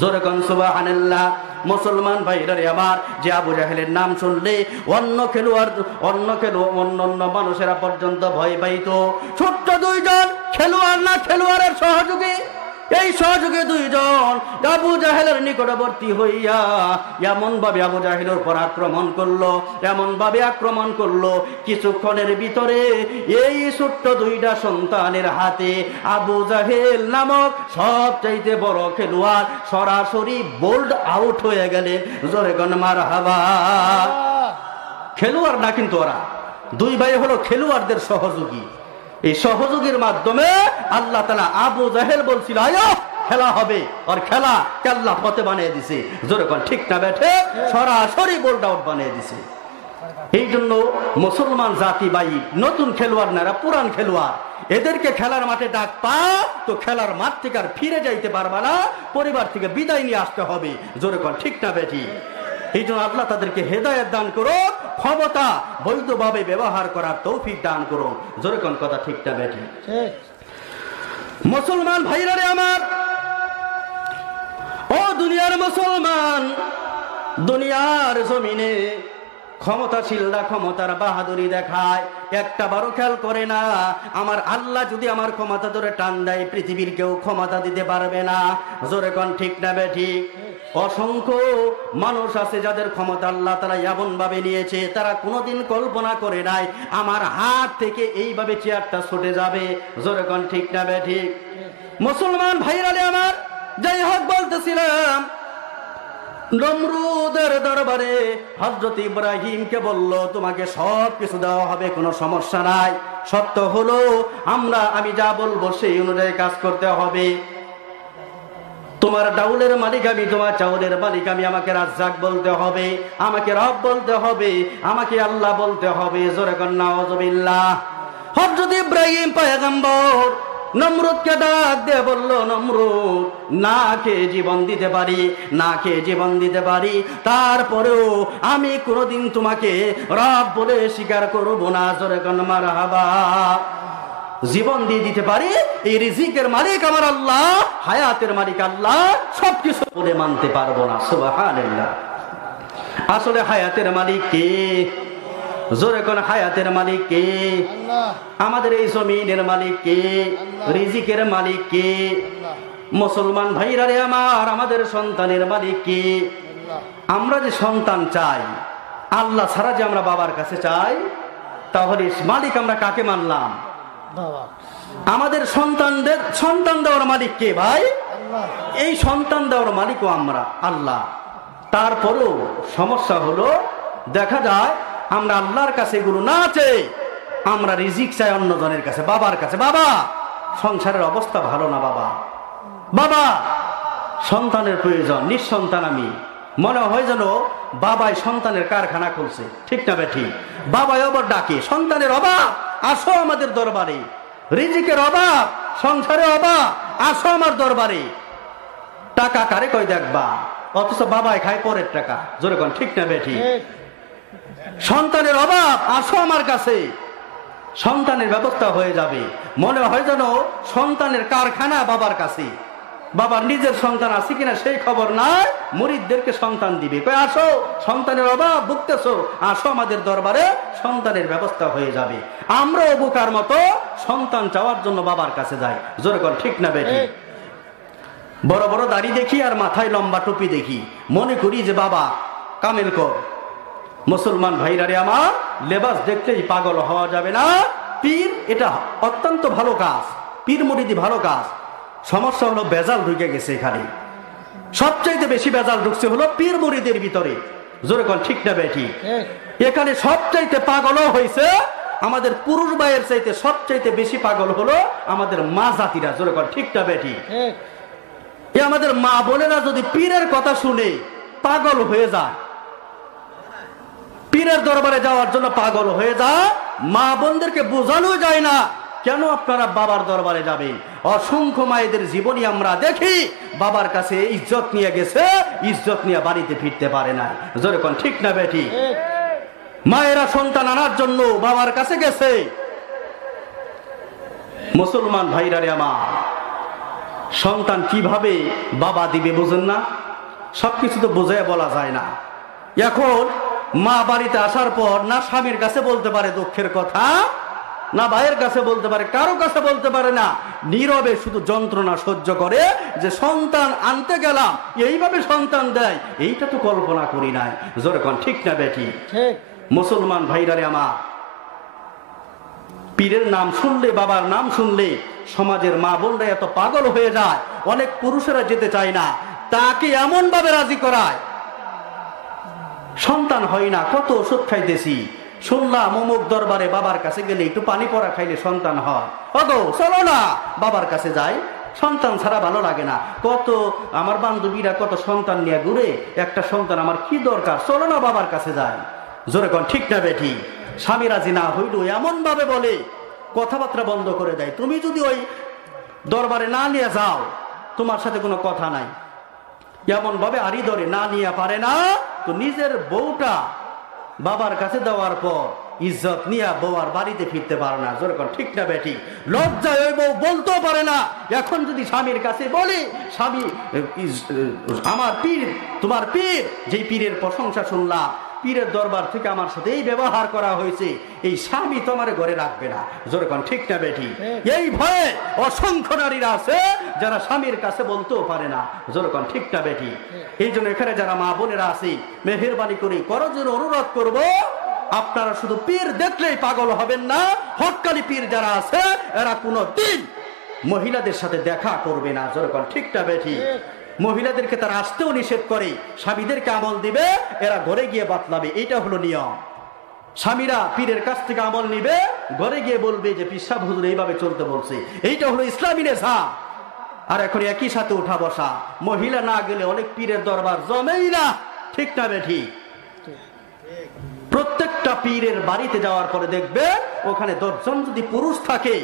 জোরে কোন সুবহানাল্লাহ। মুসলমান ভাইরারে আমার, যে আবু জাহেলের নাম শুনলে অন্য মানুষেরা পর্যন্ত ভয় পাইত। ছোট্ট দুইজন খেলোয়াড় না, খেলোয়াড়ের সহযোগী, এই সহযোগী দুইজন আবু জাহেলের নিকটবর্তী হইয়া এমন ভাবে আবু জাহেলের উপর আক্রমণ করলো, এমন ভাবে আক্রমণ করলো, কিছুক্ষণের ভিতরে এই ছোট্ট দুইটা সন্তানের হাতে আবু জাহেল নামক সবচাইতে বড় খেলোয়াড় সরাসরি বোল্ড আউট হয়ে গেলেন। জোরে কোন মারহাবা। খেলোয়াড় না কিন্তু ওরা দুই ভাই হলো খেলোয়াড়দের সহযোগী। এই সহযোগীর মাধ্যমে আল্লাহ তাআলা আবু জাহেল বলছিল, আয়ো খেলা হবে, আর খেলা আল্লাহ ফতে বানিয়ে দিছে। জোরে কোন ঠিক না বেঠে? সরাসরি বোল্ড আউট বানিয়ে দিছে। এই জন্য মুসলমান জাতি ভাই নতুন খেলোয়াড় না, পুরান খেলোয়াড়, এদেরকে খেলার মাঠে ডাক পা তো খেলার মাঠ থেকে আর ফিরে যাইতে পারবা না, পরিবার থেকে বিদায় নিয়ে আসতে হবে। জোরে কোন ঠিক না বেঠি? এই জন্য আল্লাহ তাদেরকে হেদায়েত দান করো, ক্ষমতা বৈধভাবে ব্যবহার করার তৌফিক দান করুন। জোরে কোন কথা ঠিক না বেঠি? মুসলমান ভাইরা রে আমার, ও দুনিয়ার মুসলমান, দুনিয়ার জমিনে ক্ষমতাশীলরা ক্ষমতার বাহাদুরি দেখায়, একটা বারো খেয়াল করে না আমার আল্লাহ যদি আমার ক্ষমতা ধরে টান দেয়, পৃথিবীর কেউ ক্ষমতা দিতে পারবে না। জোরে কোন ঠিক না বেঠিক? অসংখ্য মানুষ আছে যাদের ক্ষমতা আল্লাহ তাআলা এমন ভাবে নিয়েছে, তারা কোনোদিন কল্পনা করে নাই আমার হাত থেকে এইভাবে চেয়ারটা ছুটে যাবে। জোরে কোন ঠিক না বেঠিক? মুসলমান ভাইরা আমার, যাই হোক বলতেছিলাম, নমরুদের দরবারে হযরত ইব্রাহিমকে বলল, তোমাকে সব কিছু দেওয়া হবে, কোনো সমস্যা নাই, সত্য হলো আমি যা বলবো সেই অনুযায়ী কাজ করতে হবে। তোমার ডাউলের মালিক আমি, তোমার চাউলের মালিক আমি, আমাকে রাজ্জাক বলতে হবে, আমাকে রব বলতে হবে, আমাকে আল্লাহ বলতে হবে। জোরে কোন নাউযুবিল্লাহ। হযরত ইব্রাহিম পয়গম্বর নমরুদকে ডাক দিয়ে বলল, নমরুদ, না খেয়ে জীবন দিতে পারি, না খেয়ে জীবন দিতে পারি, তারপরেও আমি কোনোদিন তোমাকে রব বলে স্বীকার করব না। জোরে কোন মারহাবা। জীবন দিয়ে দিতে পারি, এই রিজিকের মালিক আমার আল্লাহ, হায়াতের মালিক আল্লাহ, সবকিছু বলে মানতে পারবো না। সুবহানাল্লাহ। আসলে হায়াতের মালিক কে? জোরে কোন হায়াতের মালিক কে? আমাদের এই জমিনের মালিক কে? রিজিকের মালিক কে? মুসলমান ভাইরা রে আমার, আমাদের সন্তানের মালিক কে? আমরা যে সন্তান চাই, আল্লাহ ছাড়া যে আমরা বাবার কাছে চাই, তাহলে মালিক আমরা কাকে মানলাম? আমাদের সন্তান দেওয়ার মালিক কে ভাই? এই সন্তান দেওয়ার মালিকও আমরা, আল্লাহ। তারপরেও সমস্যা হলো, দেখা যায় আমরা আল্লাহর কাছে এগুলো না চেয়ে আমরা রিজিক চাই অন্যজনের কাছে, বাবার কাছে। বাবা, সংসারের অবস্থা ভালো না বাবা, বাবা সন্তানের প্রয়োজন, নিঃসন্তান আমি। মনে হয় যেন বাবাই সন্তানের কারখানা খুলছে, ঠিক না বেঠিক? বাবাই আবার ডাকে, সন্তানের অভাব, আসো আমাদের দরবারে। রিজিকের অভাব, সংসারের অভাব, আসো আমার দরবারে। টাকা কারে কই দেখবা, অথচ বাবাই খায় পরের টাকা। জোরে কোন ঠিক না বেঠিক? সন্তানের অভাব, আসো আমার কাছে, সন্তানের ব্যবস্থা হয়ে যাবে। মনে হয় যেন সন্তানের কারখানা বাবার কাছে, বাবার নিজের সন্তান আছে কিনা সেই খবর নাই, মুরিদদেরকে সন্তান দিবে। কই আসো, সন্তানের অভাব ভুগতেছো, আসো আমাদের দরবারে, সন্তানের ব্যবস্থা হয়ে যাবে। আমরাও বোকার মতো সন্তান চাওয়ার জন্য বাবার কাছে যাই। জোরে কর ঠিক না বেটি? বড় বড় দাড়ি দেখি আর মাথায় লম্বা টুপি দেখি, মনে করি যে বাবা কামেল কর। মুসলমান ভাইরা রে আমার, লেবাস দেখলেই পাগল হওয়া যাবে না। পীর এটা অত্যন্ত ভালো কাজ, পীর মুরিদি ভালো কাজ। সমস্যা হলো বেজাল ঢুকে গেছে এখানে, সবচাইতে বেশি বেজাল ঢুকছে হলো পীর মুরিদের ভিতরে। জোরে কোন ঠিক না বেটি? এখানে সবচাইতে পাগল হয়েছে আমাদের পুরুষ ভাইয়ের চাইতে, সবচাইতে বেশি পাগল হলো আমাদের মা জাতিরা। জোরে কোন ঠিক না বেটি? এ আমাদের মা বোনেরা যদি পীরের কথা শুনে পাগল হয়ে যায়, পীরের দরবারে যাওয়ার জন্য পাগল হয়ে যায়, মা বোনদেরকে বোঝানো যায় না কেন আপনারা বাবার দরবারে যাবেন। অসংখ্য মায়েদের জীবনী আমরা দেখি, বাবার কাছে ইজ্জত নিয়ে গেছে, ইজ্জত নিয়ে বাড়িতে ফিরতে পারে না। জোরে কোন ঠিক না বেটি? মায়েরা সন্তান আনার জন্য বাবার কাছে গেছে। মুসলমান ভাইরা রে আমার, সন্তান কিভাবে বাবা দিবে বুঝেন না? সবকিছু তো বোঝায় বলা যায় না। এখন মা বাড়িতে আসার পর না স্বামীর কাছে বলতে পারে দুঃখের কথা, না ভাইয়ের কাছে বলতে পারে, কারো কাছে বলতে পারে না। নীরবে শুধু যন্ত্রণা সহ্য করে যে সন্তান আনতে গেলাম, এইভাবে সন্তান দেয়, এইটা তো কল্পনা করি নাই। জোরে কোন ঠিক না বেটি? মুসলমান ভাইরা রে আমার, পীরের নাম শুনলে, বাবার নাম শুনলে সমাজের মা বোনরা এত পাগল হয়ে যায়, অনেক পুরুষেরা যেতে চায় না, তাকে এমন ভাবে রাজি করায়, সন্তান হয় না। কত ওষুধ খাইতেছি, শুনলাম অমুক দরবারে বাবার কাছে গেলে একটু পানি পড়া খাইলে সন্তান হয়। ওগো চলো না বাবার কাছে যাই, সন্তান ছাড়া ভালো লাগে না। কত আমার বান্ধবীরা কত সন্তান নিয়ে ঘুরে, একটা সন্তান আমার কি দরকার, চলো না বাবার কাছে যাই। জোরে কোন ঠিক না বেটি? স্বামী রাজি না হইল এমন ভাবে বলে, কথাবার্তা বন্ধ করে দেয়। তুমি যদি ওই দরবারে না নিয়ে যাও, তোমার সাথে কোনো কথা নাই, এমন ভাবে আড়ি ধরে না নিয়ে পারে না। তো নিজের বউটা বাবার কাছে দেওয়ার পর ইজ্জত নিয়ে বউ আর বাড়িতে ফিরতে পারে না। যেরকম ঠিক না বেটি? লজ্জায় ওই বউ বলতেও পারে না। এখন যদি স্বামীর কাছে বলি, স্বামী আমার পীর, তোমার পীর, যেই পীরের প্রশংসা শুনলাম, পীরের দরবার থেকে আমার সাথে এই ব্যবহার করা হয়েছে, এই স্বামী তোমার ঘরে রাখবে না। যেরকম ঠিক না বেটি? এই ভয়ে অসংখ্য নারীরা আছে যারা স্বামীর কাছে বলতেও পারে না। যেরকম ঠিক না বেটি? এই জন্য এখানে যারা মা বোনেরা আছে, মেহেরবানি করে করো জন্য অনুরোধ করব, আপনারা শুধু পীর দেখলেই পাগল হবেন না। হক্কানি পীর যারা আছে এরা কোনো দিন মহিলাদের সাথে দেখা করবে না। যেরকম ঠিক না বেটি? মহিলাদেরকে তারা আসতেও নিষেধ করে, স্বামীদেরকে আমল দিবে, এরা ঘরে গিয়ে বাতলাবে। এইটা হলো নিয়ম। স্বামীরা পীরের কাছ থেকে আমল নিবে, ঘরে গিয়ে বলবে যে পীর সাহেব হুজুর এইভাবে চলতে বলছে। এইটা হলো ইসলামী নিজাম। আর এখন একই সাথে উঠা বসা, মহিলা না গেলে অনেক পীরের দরবার জমেই না। ঠিক না বেঠি? প্রত্যেকটা পীরের বাড়িতে যাওয়ার পরে দেখবে ওখানে 10 জন যদি পুরুষ থাকে,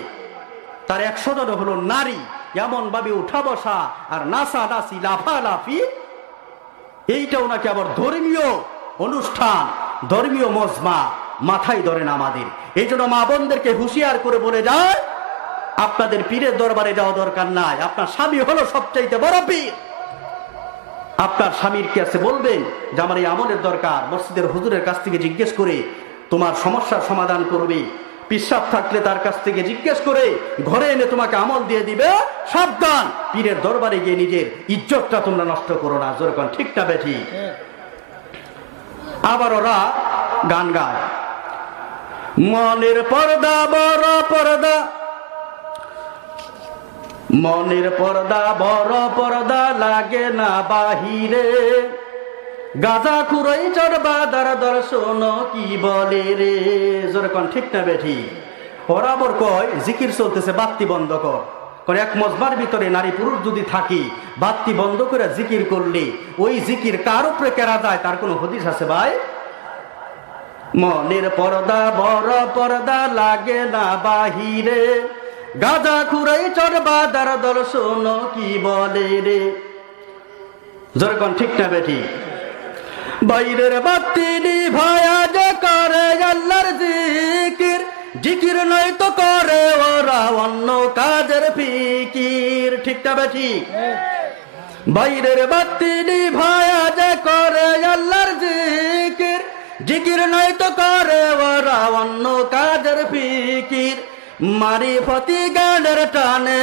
তার 100 জন হলো নারী। এমন ভাবে উঠা বসা আর নাচা নাচি, লাফালাফি, এইটাও নাকি আবার ধর্মীয় অনুষ্ঠান, ধর্মীয় মজমা মাথায় ধরেন আমাদের। এই জন্য মা বোনদেরকে হুঁশিয়ার করে বলে যায়, আপনাদের পীরের দরবারে যাওয়া দরকার নাই, আপনার স্বামী হলো সবচাইতে বড় পীর। আপনার স্বামীর কাছে বলবেন যে আমার এই আমলের দরকার, মসজিদের হুজুরের কাছ থেকে জিজ্ঞেস করে তোমার সমস্যার সমাধান করবে। পিশাব থাকলে তার কাছ থেকে জিজ্ঞেস করে ঘরে এনে তোমাকে আমল দিয়ে দিবে। সাবধান, পীরের দরবারে গিয়ে নিজের ইজ্জতটা তোমরা নষ্ট করো না। যেরকম ঠিক না বেঠি? আবার ওরা গান গায়, মনের পর্দা বড় পর্দা, মনের পর্দা বড় পর্দা লাগে না বাহিরে, গাজা খুরই চরবাদার দর্শন কি বলে রে। যেরকম ঠিক না বেঠি? ওরা আবার কয় জিকির চলতেছে বাতি বন্ধ কর। কারণ এক মজমার ভিতরে নারী পুরুষ যদি থাকি, বাতি বন্ধ করে জিকির করলে ওই জিকির কার উপরে কেরা যায় তার কোনো হদিস আছে ভাই? মনের পর্দা বড় পর্দা লাগে না বাহিরে, গাজা খুরাই চরবাদার দর্শন কি বলে রে। যেরকম ঠিক না বেঠি? বাইরের বাতি নিভায়া যে করে আল্লাহর জিকির, জিকির নয় তো করে ওরা অন্য কাজের ফিকির। ঠিক না বেঠি? বাইরের বাতি নিভায়া যে করে আল্লাহর জিকির, জিকির নয় তো করে ওরা অন্য কাজের ফিকির। মারি ফতি গানের টানে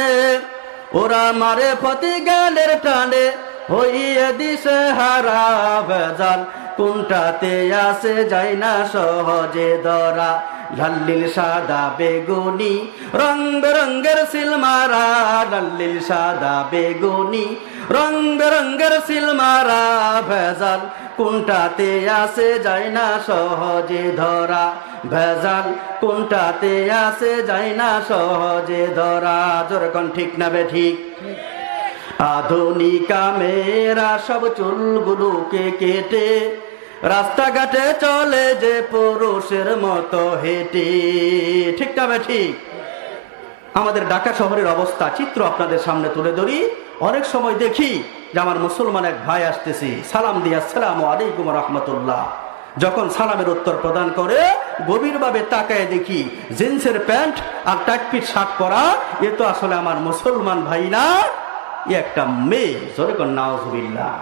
ওরা, মারে ফতি গানের টানে হইয়ে দিছে হারা ভেজাল, কোনটাতে আসে যায় না সহজে ধরা। লাল্লিল সাদা বেগুনি রং বেরঙ্গের সিলমারা, লাল্লিল সাদা বেগুনি রং বেরঙ্গের সিলমারা ভেজাল, কোনটাতে আসে যায় না সহজে ধরা। ভেজাল কোনটাতে আসে যায় না সহজে ধরা। যেরকম ঠিক না বে ঠিক? আধুনিকা মেয়েরা সব চুলগুলোকে কেটে রাস্তাঘাটে চলে যে পুরুষের মতো হেঁটে। ঠিক না ঠিক? আমাদের ঢাকা শহরের অবস্থা চিত্র আপনাদের সামনে তুলে ধরি। অনেক সময় দেখি যে আমার মুসলমান এক ভাই আসতেছি, সালাম দিয়ে আসসালামু আলাইকুম রাহমাতুল্লাহ। যখন সালামের উত্তর প্রদান করে গভীরভাবে তাকায় দেখি জিন্সের প্যান্ট আর টাইট শার্ট পরা, এ তো আসলে আমার মুসলমান ভাই না, একটা মেয়ে। যেরকম নাউজুবিল্লাহ।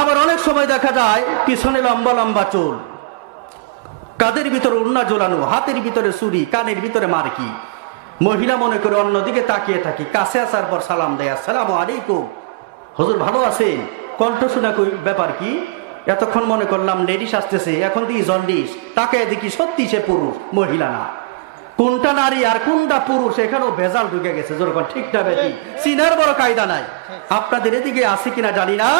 আবার অনেক সময় দেখা যায় পিছনে লম্বা লম্বা চুল, কাদের ভিতরে উন্না ঝোলানো, হাতের ভিতরে ছুরি, কানের ভিতরে মারকি। মহিলা মনে করে অন্যদিকে তাকিয়ে থাকি, কাছে আসার পর সালাম দেয় আসসালামু আলাইকুম, হুজুর ভালো আছেন? কণ্ঠ শোনা কই ব্যাপার কি? এতক্ষণ মনে করলাম লেডিস আসতেছে, এখন দিয়ে জন্ডিস। তাকায় দেখি সত্যি সে পুরুষ, মহিলা না। কোনটা নারী আর কোনটা পুরুষ এখানেও ভেজাল ঢুকে গেছে। যেরকম ঠিক না বেশি? চিনার বড় কায়দা নাই। আপনাদের এদিকে আছে কিনা জানি না,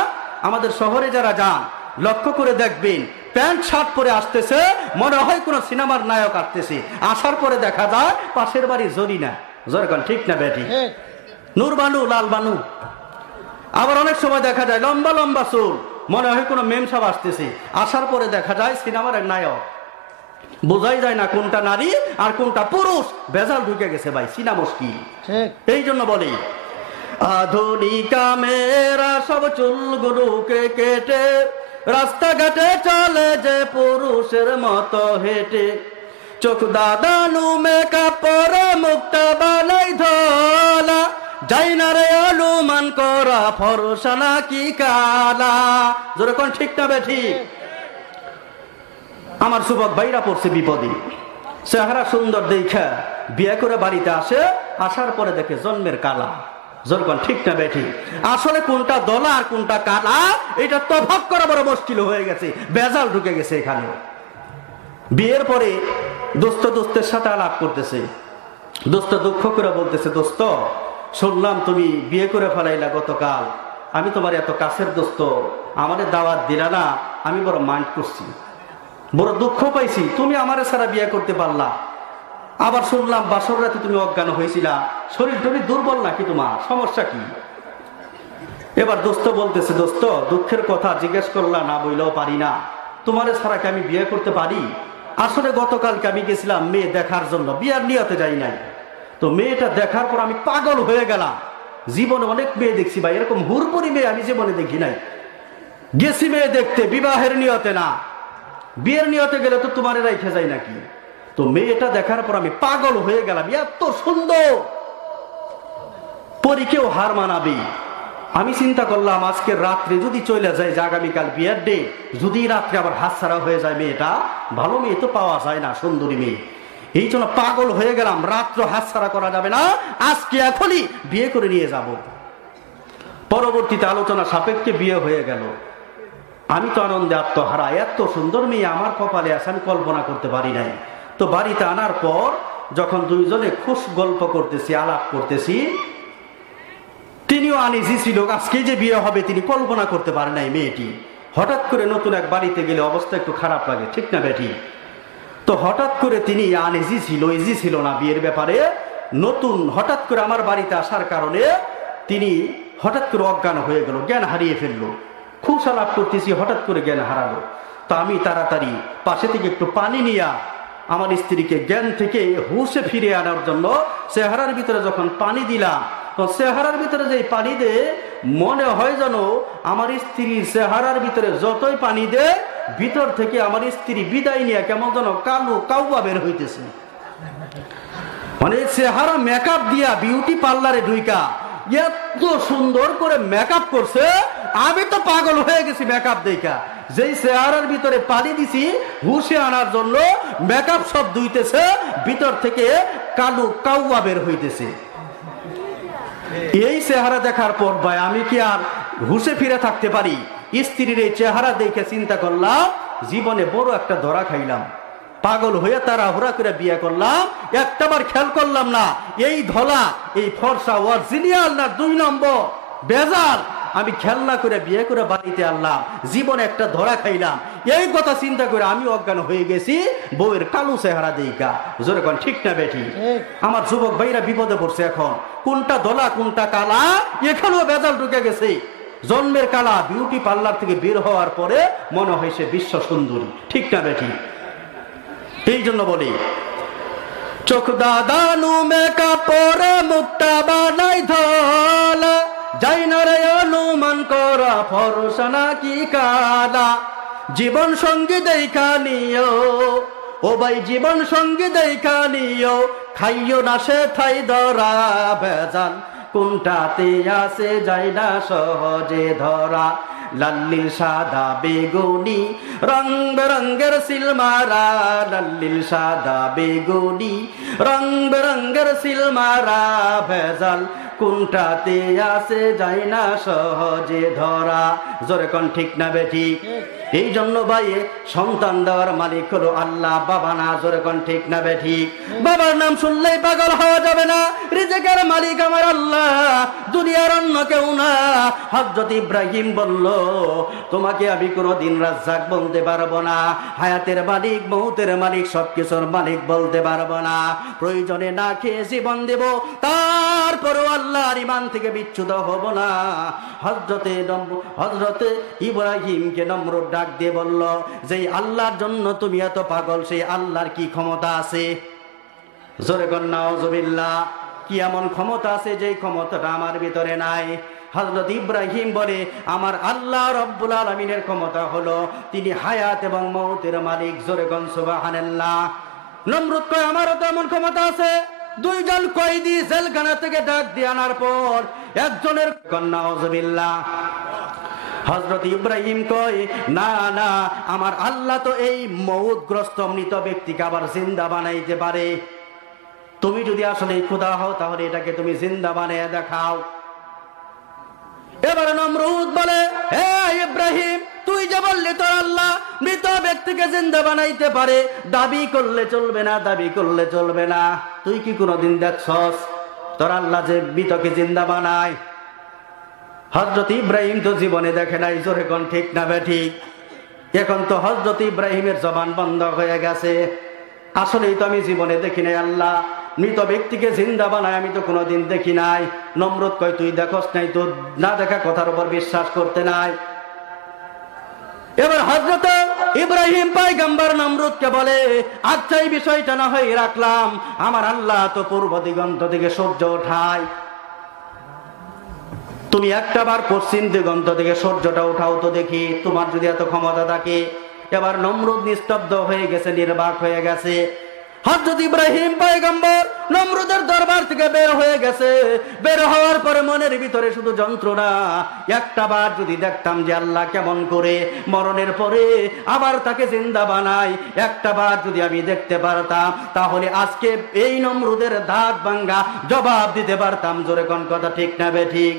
আমাদের শহরে যারা যান লক্ষ্য করে দেখবেন প্যান্ট শার্ট পরে আসতেছে, মনে হয় কোন সিনেমার নায়ক আসতেছে। আসার পরে দেখা যায় পাশের বাড়ি জরিনা। যেরকম ঠিক না বেটি? নূর বানু, লাল বানু। আবার অনেক সময় দেখা যায় লম্বা লম্বা চুল, মনে হয় কোনো মেম সাহেব আসতেছে। আসার পরে দেখা যায় সিনেমার এক নায়ক। বোঝাই যায় না কোনটা নারী আর কোনটা পুরুষ, ভেজাল ঢুকে গেছে ভাই, চিনা মুশকিল। এই জন্য বলি আধুনিকা মেয়েরা সব চুলগুলোকে কেটে রাস্তাঘাটে চলে যে পুরুষের মতো হেঁটে। চোখ দাদানু মেকআপ পরে মুখটা বানাই ধলা, যাই না রে অনুমান করা ফরসা নাকি কালা। যেরকম ঠিক না বেঠিক? আমার যুবক ভাইরা পড়ছে বিপদে। চেহারা সুন্দর দেখা বিয়ে করে বাড়িতে আসে, আসার পরে দেখে জন্মের কালা। যেরকম ঠিক না বেঠিক? আসলে কোনটা দলা আর কোনটা কালা এটা তফাৎ করা বড় মুশকিল হয়ে গেছে, ভেজাল ঢুকে গেছে এখানে। বিয়ের পরে দোস্ত দোস্তের সাথে আলাপ করতেছে, দোস্ত দুঃখ করে বলতেছে, দোস্ত শুনলাম তুমি বিয়ে করে ফেলাইলা গতকাল, আমি তোমার এত কাছের দোস্ত, আমাদের দাওয়াত দিলা না, আমি বড় মাইন্ড করছি, বড় দুঃখ পাইছি, তুমি আমারে ছাড়া বিয়ে করতে পারলা। আবার শুনলাম বাসর রাতে তুমি অজ্ঞান হয়েছিলা, শরীর টরীর দুর্বল নাকি, তোমার সমস্যা কি? এবার দোস্ত বলতেছে, দোস্ত দুঃখের কথা জিজ্ঞেস করলা না বইলেও পারি না, তোমারে ছাড়া কি আমি বিয়ে করতে পারি? আসলে গতকালকে আমি গেছিলাম মেয়ে দেখার জন্য, বিয়ার নিয়তে যাই নাই। তো মেয়েটা দেখার পর আমি পাগল হয়ে গেলাম। জীবনে অনেক মেয়ে দেখছি ভাই, এরকম হুড়পুরি মেয়ে আমি জীবনে দেখি নাই। গেছি মেয়ে দেখতে বিবাহের নিয়তে না, বিয়ের নিয়তে গেলে তো তোমার রাইখে যায় নাকি? তো মেয়েটা দেখার পর আমি পাগল হয়ে গেলাম, এত সুন্দর, পরীকেও হার মানাবি। আমি চিন্তা করলাম আজকের রাত্রে যদি চলে যায়, যে আগামীকাল বিয়ের ডে, যদি রাত্রে আবার হাতছাড়া হয়ে যায় মেয়েটা, ভালো মেয়ে তো পাওয়া যায় না, সুন্দরী মেয়ে, এই জন্য পাগল হয়ে গেলাম, রাত্র হাতছাড়া করা যাবে না, আজকে এখনই বিয়ে করে নিয়ে যাব। পরবর্তীতে আলোচনা সাপেক্ষে বিয়ে হয়ে গেল। আমি তো আনন্দে আত্মহারা, এত সুন্দর মেয়ে আমার কপালে আছে আমি কল্পনা করতে পারি নাই। তো বাড়িতে আনার পর যখন দুইজনে খুশ গল্প করতেছি, আলাপ করতেছি, তিনিও আনিজি ছিল, আজকে যে বিয়ে হবে তিনি কল্পনা করতে পারে নাই মেয়েটি। হঠাৎ করে নতুন এক বাড়িতে গেলে অবস্থা একটু খারাপ লাগে, ঠিক না বেটি? তো হঠাৎ করে তিনি আনইজি ছিল, ইজি ছিল না বিয়ের ব্যাপারে। নতুন হঠাৎ করে আমার বাড়িতে আসার কারণে তিনি হঠাৎ করে অজ্ঞান হয়ে গেল, জ্ঞান হারিয়ে ফেললো। খুব আলাপ করতেছি, হঠাৎ করে জ্ঞান হারালো। তো আমি তাড়াতাড়ি পাশে থেকে একটু পানি নিয়ে আমার স্ত্রীকে জ্ঞান থেকে হুঁশে ফিরে আনার জন্য চেহারার ভিতরে যখন পানি দিলাম, তো চেহারার ভিতরে যে পানি দে, মনে হয় যেন আমার স্ত্রীর চেহারার ভিতরে যতই পানি দে, ভিতর থেকে আমার স্ত্রী বিদায় নিয়ে কেমন যেন কালো কাউয়া বের হইতেছে। মানে চেহারা মেকআপ দিয়া বিউটি পার্লারে ঢুইকা এত সুন্দর করে মেকআপ করছে, আমি তো পাগল হয়ে গেছি মেকআপ দেখা। যেই চেহারার ভিতরে পানি দিছি হুশে আনার জন্য, মেকআপ সব ধুইতেছে, ভিতর থেকে কালো কাউয়া বের হইতেছে। এই চেহারা দেখার পর ভাই আমি কি আর হুশে ফিরে থাকতে পারি? স্ত্রীর এই চেহারা দেখে চিন্তা করলাম জীবনে বড় একটা ধরা খাইলাম। পাগল হয়ে তাড়াহুড়া করে বিয়ে করলাম, একটাবার খেয়াল করলাম না এই ধলা, এই ফর্সা অরিজিনাল না 2 নম্বর বেজাল। আমি খেয়াল না করে বিয়ে করে বাড়িতে আনলাম, জীবনে একটা ধরা খাইলাম। এই কথা চিন্তা করে আমি অজ্ঞান হয়ে গেছি বউয়ের কালো চেহারা দেখা। জোরে কোন ঠিক না বেঠি? আমার যুবক ভাইরা বিপদে পড়ছে এখন, কোনটা ধলা কোনটা কালা, এখানেও বেজাল ঢুকে গেছে। জন্মের কালা, বিউটি পার্লার থেকে বের হওয়ার পরে মনে হয় সে বিশ্ব সুন্দরী, ঠিক না বেঠি? এই জন্য বলি চোখ দাদানু মেকআপ পরে মুখটা বানাই ধলা, যাই না রে অনুমান করা ফরসা নাকি কালা। জীবন সঙ্গী দেখা নিও ও ভাই, জীবন সঙ্গী দেখা নিও, খাইও না সে থাই ধরা ভেজাল, কোনটাতে আসে যাই না সহজে ধরা। লাল্লিল সাদা বেগুনি রং বেরঙ্গের সিলমারা, লাল্লিল সাদা বেগুনি রং বেরঙ্গের সিলমারা ভেজাল, কোনটাতে আসে যায় না সহজে ধরা। জোরে কোন ঠিক না বেঠি? এই জন্য ভাই সন্তান দেওয়ার মালিক হলো আল্লাহ, বাবা না। জোরে কোন ঠিক না বেঠি? বাবার নাম শুনলেই পাগল হওয়া যাবে না। রিজিকের মালিক আমার আল্লাহ, দুনিয়ার অন্য কেউ না। হযরত ইব্রাহিম বলল তোমাকে আমি কোনোদিন রাজ্জাক বলতে পারবো না, হায়াতের মালিক মউতের মালিক সবকিছুর মালিক বলতে পারবো না। প্রয়োজনে না খেয়ে জীবন দেব, তারপরও আল্লাহর ঈমান থেকে বিচ্যুত হব না। হযরতে ইব্রাহিমকে নমরুদ ডাক দিয়ে বলল যে আল্লাহর জন্য তুমি এত পাগল, সেই আল্লাহর কি ক্ষমতা আছে? জোরে কোন নাউজুবিল্লাহ। কি এমন ক্ষমতা আছে যে ক্ষমতাটা আমার ভিতরে নাই? হযরত ইব্রাহিম বলে আমার আল্লাহ রব্বুল আলামিনের ক্ষমতা হলো তিনি হায়াত এবং মউতের মালিক। জোরে কোন সুবহানাল্লাহ। নমরুদ কয় আমারও তো এমন ক্ষমতা আছে। 2 জন কয়েদি জেলখানা থেকে ডাক দিয়ে আনার পর একজনের নাউজুবিল্লাহ। হযরত ইব্রাহিম কয় না না, আমার আল্লাহ তো এই মউতগ্রস্ত মৃত ব্যক্তিকে আবার জিন্দা বানাইতে পারে। তুমি যদি আসলে খোদা হও তাহলে এটাকে তুমি জিন্দা বানিয়ে দেখাও। এবারে নমরুদ বলে হে ইব্রাহিম, তুই যে বললি তোর আল্লাহ মৃত ব্যক্তিকে জিন্দা বানাইতে পারে, দাবি করলে চলবে না, দাবি করলে চলবে না। তুই কি কোনোদিন দেখছস তোর আল্লাহ যে মৃতকে জিন্দা বানায়? হযরত ইব্রাহিম তো জীবনে দেখে নাই। জোরে কোন ঠিক না বেঠিক? এখন তো হযরত ইব্রাহিমের জবান বন্ধ হয়ে গেছে। আসলেই তো আমি জীবনে দেখি নাই আল্লাহ মৃত ব্যক্তিকে জিন্দা বানায়, আমি তো কোনোদিন দেখি নাই। নমরুদ কয় তুই দেখস নাই, তো না দেখা কথার উপর বিশ্বাস করতে নাই। এবার হযরত ইব্রাহিম পয়গম্বর নমরুদকে বলে আচ্ছা এই বিষয়টা না হয় রাখলাম, আমার আল্লাহ তো পূর্ব দিগন্ত থেকে সূর্য ওঠায়, তুমি একটাবার পশ্চিম দিগন্ত থেকে সূর্যটা উঠাও তো দেখি, তোমার যদি এত ক্ষমতা থাকে। এবার নমরুদ নিস্তব্ধ হয়ে গেছে, নির্বাক হয়ে গেছে। হযরত ইব্রাহিম পয়গম্বর নমরুদের দরবার থেকে বের হয়ে গেছে। বের হওয়ার পরে মনের ভিতরে শুধু যন্ত্রণা। একটা বার যদি দেখতাম যে আল্লাহ কেমন করে মরণের পরে আবার তাকে জিন্দা বানায়, একটা বার যদি আমি দেখতে পারতাম, তাহলে আজকে এই নমরুদের দাঁত ভাঙ্গা জবাব দিতে পারতাম। জোরে কোন কথা ঠিক না বেঠিক?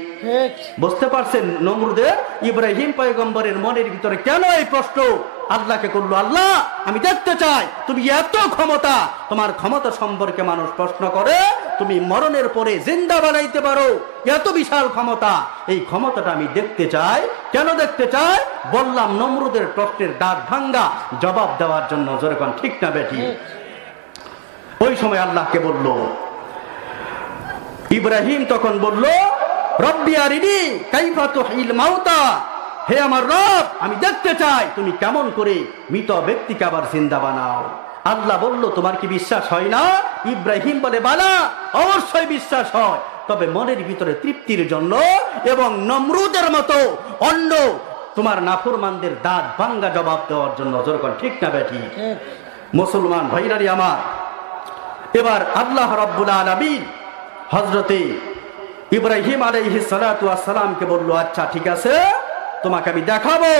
বুঝতে পারছেন নমরুদের ইব্রাহিম পয়গম্বরের মনের ভিতরে কেন এই প্রশ্ন আল্লাহকে করলো? আল্লাহ, আমি দেখতে চাই তুমি এত ক্ষমতা, তোমার ক্ষমতা সম্পর্কে মানুষ প্রশ্ন করে, তুমি মরণের পরে জিন্দা বানাইতে পারো, এত বিশাল ক্ষমতা, এই ক্ষমতাটা আমি দেখতে চাই। কেন দেখতে চাই? বললাম নমরুদের প্রশ্নের দাঁত ভাঙ্গা জবাব দেওয়ার জন্য। জোরে কোন ঠিক না বেঠি? ওই সময় আল্লাহকে বলল, ইব্রাহিম তখন বলল, রব্বি আরিনি কাইফা তুহিল মাউতা, হে আমার রব, আমি দেখতে চাই তুমি কেমন করে মৃত ব্যক্তিকে আবার জিন্দা বানাও। আল্লাহ বলল, তোমার কি বিশ্বাস হয় না? ইব্রাহিম বলে, বালা, অবশ্যই বিশ্বাস হয়, তবে মনের ভিতরে তৃপ্তির জন্য এবং নমরুদের মতো অন্য তোমার নাফরমানদের দাঁত ভাঙ্গা জবাব দেওয়ার জন্য। যেরকম ঠিক না বেঠি? মুসলমান ভাইরারি আমার, এবার আল্লাহ রাব্বুল আলামিন হযরতে ইব্রাহিম আলাইহিস সালাতু ওয়াস সালামকে বলল, আচ্ছা ঠিক আছে, তোমাকে আমি দেখাবো,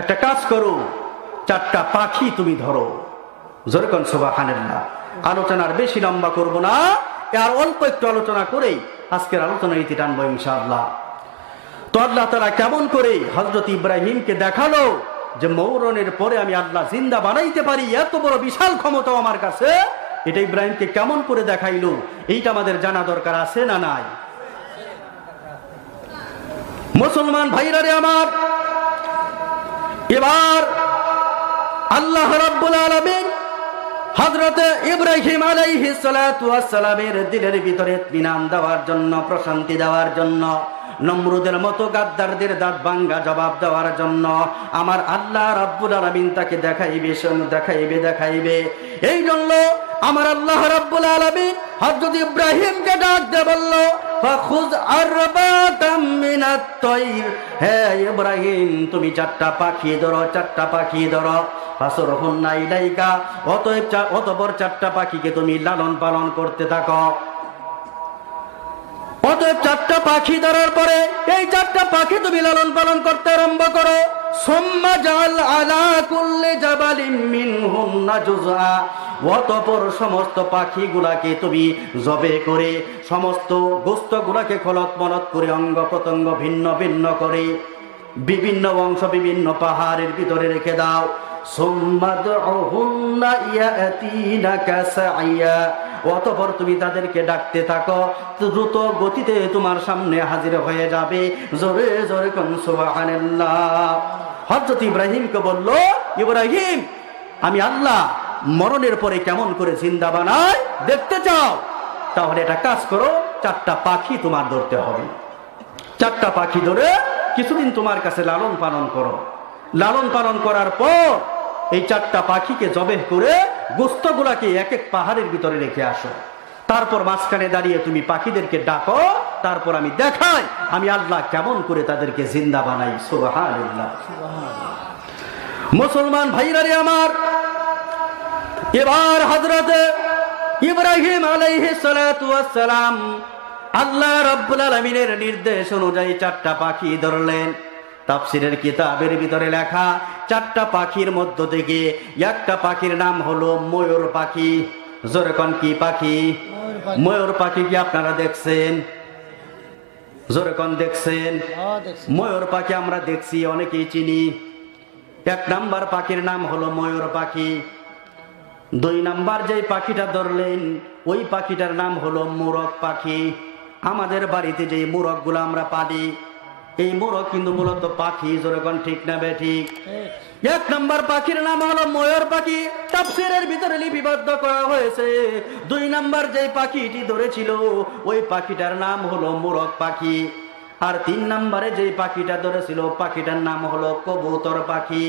একটা কাজ করো, 4টা পাখি তুমি ধরো। জোরে কোন সুবহানাল্লাহ। আলোচনার বেশি লম্বা করব না, আর অল্প একটু আলোচনা করেই আজকের আলোচনা ইতি টানবো ইনশাআল্লাহ। তো আল্লাহ তাআলা কেমন করে হযরত ইব্রাহিমকে দেখালো যে মরণের পরে আমি আল্লাহ জিন্দা বানাইতে পারি, এত বড় বিশাল ক্ষমতা আমার কাছে, এটা ইব্রাহিমকে কেমন করে দেখাইলো, এইটা আমাদের জানা দরকার আছে না নাই? মুসলমান ভাইরারে আমার, এবার আল্লাহ রাব্বুল আলামিন হযরতে ইব্রাহিম আলাইহিস সালাতু ওয়াস সালামের দিলের ভিতরে ইতমিনান দেওয়ার জন্য, প্রশান্তি দেওয়ার জন্য, নমরুদের মতো গাদ্দারদের দাঁত ভাঙ্গা জবাব দেওয়ার জন্য আমার আল্লাহ রাব্বুল আলামিন তাকে দেখাইবে। এই জন্য আমার আল্লাহ রাব্বুল আলামিন হযরত ইব্রাহিমকে ডাক দিয়ে বলল, ফাখুয আরবাতাম মিনাত তায়র, হে ইব্রাহিম, তুমি 4টা পাখি ধরো, 4টা পাখি ধরো। ফাসরহুন্না ইলাইকা, অতঃপর 4টা পাখিকে তুমি লালন পালন করতে থাকো। অতএব 4টা পাখি ধরার পরে এই 4টা পাখি তুমি লালন পালন করতে আরম্ভ করো। সুম্মা জাল আলা কুল্লি জাবালিন মিনহুন্না জুযআ, অতঃপর সমস্ত পাখিগুলাকে তুমি জবে করে, সমস্ত গোশতগুলাকে খলত মলত করে, অঙ্গ প্রত্যঙ্গ ভিন্ন ভিন্ন করে বিভিন্ন অংশ বিভিন্ন পাহাড়ের ভিতরে রেখে দাও। সুম্মা দুহুন্না ইয়াতিনাকা সাইয়া, অতঃপর তুমি তাদেরকে ডাকতে থাকো, দ্রুত গতিতে তোমার সামনে হাজির হয়ে যাবে। জোরে জোরে কোন সুবহানাল্লাহ। হযরত ইব্রাহিমকে বলল, ইব্রাহিম, আমি আল্লাহ মরণের পরে কেমন করে জিন্দা বানাই দেখতে চাও? তাহলে একটা কাজ করো, 4টা পাখি তোমার ধরতে হবে। 4টা পাখি ধরে কিছুদিন তোমার কাছে লালন পালন করো। লালন পালন করার পর এই 4টা পাখিকে জবেহ করে গোশতগুলাকে এক এক পাহাড়ের ভিতরে রেখে আসো। তারপর মাঝখানে দাঁড়িয়ে তুমি পাখিদেরকে ডাকো, তারপর আমি দেখাই আমি আল্লাহ কেমন করে তাদেরকে জিন্দা বানাই। সুবহানাল্লাহ। মুসলমান ভাইরারে আমার, এবার হযরতে ইব্রাহিম আলাইহিস সালাতু ওয়াস সালাম আল্লাহ রাব্বুল আলামিনের নির্দেশ অনুযায়ী 4টা পাখি ধরলেন। তাফসীরের কিতাবের ভিতরে লেখা 4টা পাখির মধ্য থেকে একটা পাখির নাম হলো ময়ূর পাখি। জোরে কোন কি পাখি? ময়ূর পাখি। কি আপনারা দেখছেন? জোরে কোন দেখছেন? ময়ূর পাখি আমরা দেখছি, অনেকেই চিনি। 1 নাম্বার পাখির নাম হলো ময়ূর পাখি। 2 নাম্বার যে পাখিটা ধরলেন ওই পাখিটার নাম হলো মোরগ পাখি। আমাদের বাড়িতে যে মোরগগুলো আমরা পালি, এই মোরগ কিন্তু মূলত পাখি। যেরকম ঠিক না বেঠিক? 1 নাম্বার পাখির নাম হলো ময়ূর পাখি, তাফসীরের ভিতরে লিপিবদ্ধ করা হয়েছে। 2 নাম্বার যে পাখিটি ধরেছিল ওই পাখিটার নাম হলো মোরগ পাখি। আর 3 নাম্বারে যে পাখিটা ধরেছিল পাখিটার নাম হলো কবুতর পাখি।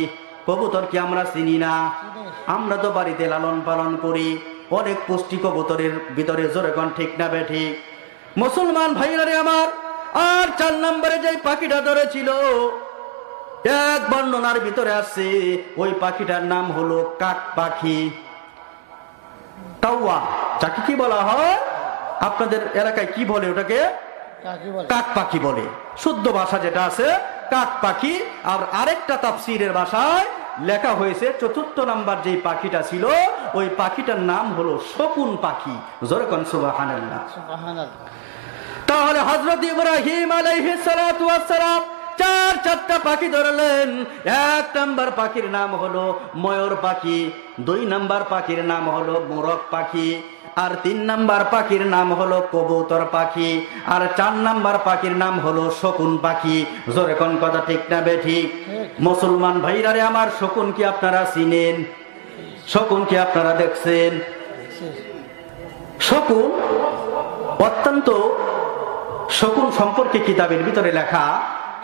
কবুতর কি আমরা চিনি না? আমরা তো বাড়িতে লালন পালন করি, অনেক পুষ্টি কবুতরের ভিতরে। যেরকম ঠিক না বেঠিক? মুসলমান ভাইরারে আমার, আর 4 নম্বরে যে পাখিটা ধরেছিল এক বর্ণনার ভিতরে আছে ওই পাখিটার নাম হলো কাক পাখি। কাউয়া, যাকে কি বলা হয় আপনাদের এলাকায় কি বলে ওটাকে? কাক পাখি বলে। শুদ্ধ ভাষা যেটা আছে কাক পাখি। আর আরেকটা তাফসীরের ভাষায় লেখা হয়েছে ৪র্থ নাম্বার যে পাখিটা ছিল ওই পাখিটার নাম হলো শকুন পাখি। জোরে কোন সুবহানাল্লাহ। তাহলে হযরত ইব্রাহিম আলাইহিস সালাতু ওয়াস সালাম চারটা পাখি ধরলেন। ১ নাম্বার পাখির নাম হলো ময়ূর পাখি, ২ নাম্বার পাখির নাম হলো মোরগ পাখি, আর ৩ নাম্বার পাখির নাম হলো কবুতর পাখি, আর ৪ নাম্বার পাখির নাম হলো শকুন পাখি। জোরে কোন কথা ঠিক না বেঠিক? মুসলমান ভাইরারে আমার, শকুন কি আপনারা চিনেন? শকুন কি আপনারা দেখছেন? শকুন অত্যন্ত, শকুন সম্পর্কে কিতাবের ভিতরে লেখা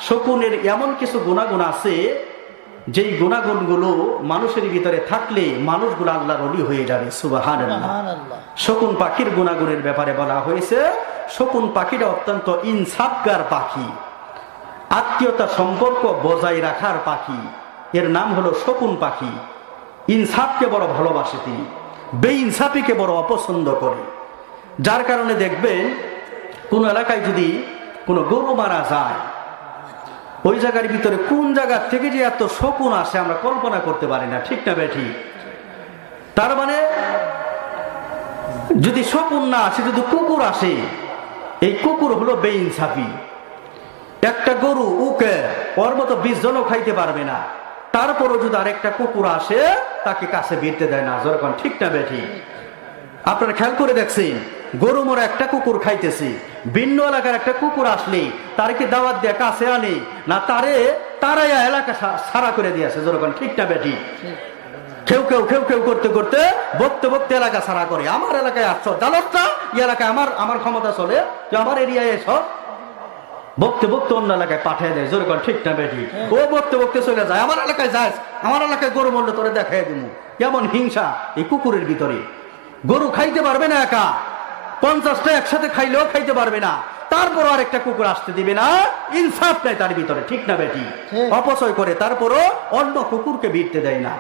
শকুনের এমন কিছু গুণাগুণ আছে যেই গুণাগুণগুলো মানুষের ভিতরে থাকলে মানুষগুলো আল্লাহর ওলি হয়ে যাবে। সুবহানাল্লাহ। শকুন পাখির গুণাগুণের ব্যাপারে বলা হয়েছে শকুন পাখিটা অত্যন্ত ইনসাফগার পাখি, আত্মীয়তা সম্পর্ক বজায় রাখার পাখি। এর নাম হলো শকুন পাখি। ইনসাফকে বড় ভালোবাসে তিনি, বেইনসাফিকে বড় অপছন্দ করে। যার কারণে দেখবেন কোন এলাকায় যদি কোনো গরু মারা যায়, ওই জায়গার ভিতরে কোন জায়গা থেকে যে এত শকুন আসে আমরা কল্পনা করতে পারি না, ঠিক না বেঠি? তার মানে যদি শকুন না আসে, যদি কুকুর আসে, এই কুকুর হলো বেইনসাফি। একটা গরু উকে ওর মতো ২০ জনও খাইতে পারবে না, তারপরও যদি আরেকটা কুকুর আসে তাকে কাছে ভিড়তে দেয় না। যখন ঠিক না বেঠি? আপনারা খেয়াল করে দেখছেন, গরু মোরা একটা কুকুর খাইতেছে, ভিন্ন এলাকার একটা কুকুর আসলে তার কি দাওয়াত দিয়ে কাছে আনে না, তারাই এলাকা সারা করে দিয়েছে। যখন ঠিক না বেঠি? কেউ কেউ কেউ কেউ করতে করতে বকতে বকতে এলাকা সারা করে। আমার এলাকায় আসছো, জানোটা এই এলাকায় আমার ক্ষমতা চলে, আমার এরিয়ায় এসো, বকতে বকতে অন্য এলাকায় পাঠিয়ে দেয়। যেরকম ঠিক না বেঠি? ও বকতে বকতে চলে যায়, আমার এলাকায় যাস, আমার এলাকায় গরু মরলে তোরে দেখাই দিব। কেমন হিংসা এই কুকুরের ভিতরে! গরু খাইতে পারবে না একা, 50টা একসাথে খাইলেও খাইতে পারবে না, তারপর আরেকটা কুকুর আসতে দিবে না। ইনসাফ নাই তার ভিতরে, ঠিক না বেঠি? অপচয় করে, তারপরও অন্য কুকুরকে ভিড়তে দেয় না।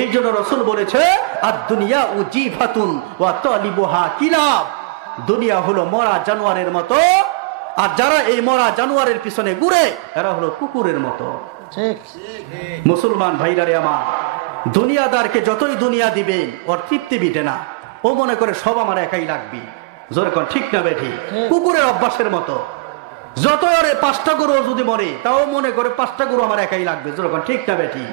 এই জন্য রাসূল বলেছে আর দুনিয়া উজিফাতুন ওয়া তালিবুহা কিলাব, দুনিয়া হলো মরা জানোয়ারের মতো, আর যারা এই মরা জানোয়ারের পিছনে ঘুরে এরা হলো কুকুরের মতো। মুসলমান ভাইরারে আমার, দুনিয়াদারকে যতই দুনিয়া দিবেন ওর তৃপ্তি বিটে না, ও মনে করে সব আমার একাই লাগবে। যেরকম ঠিক না বেঠি? কুকুরের অভ্যাসের মতো, যত আরে 5টা গরু যদি মরে তাও মনে করে 5টা গরু আমার একাই লাগবে। যেরকম ঠিক না বেঠি?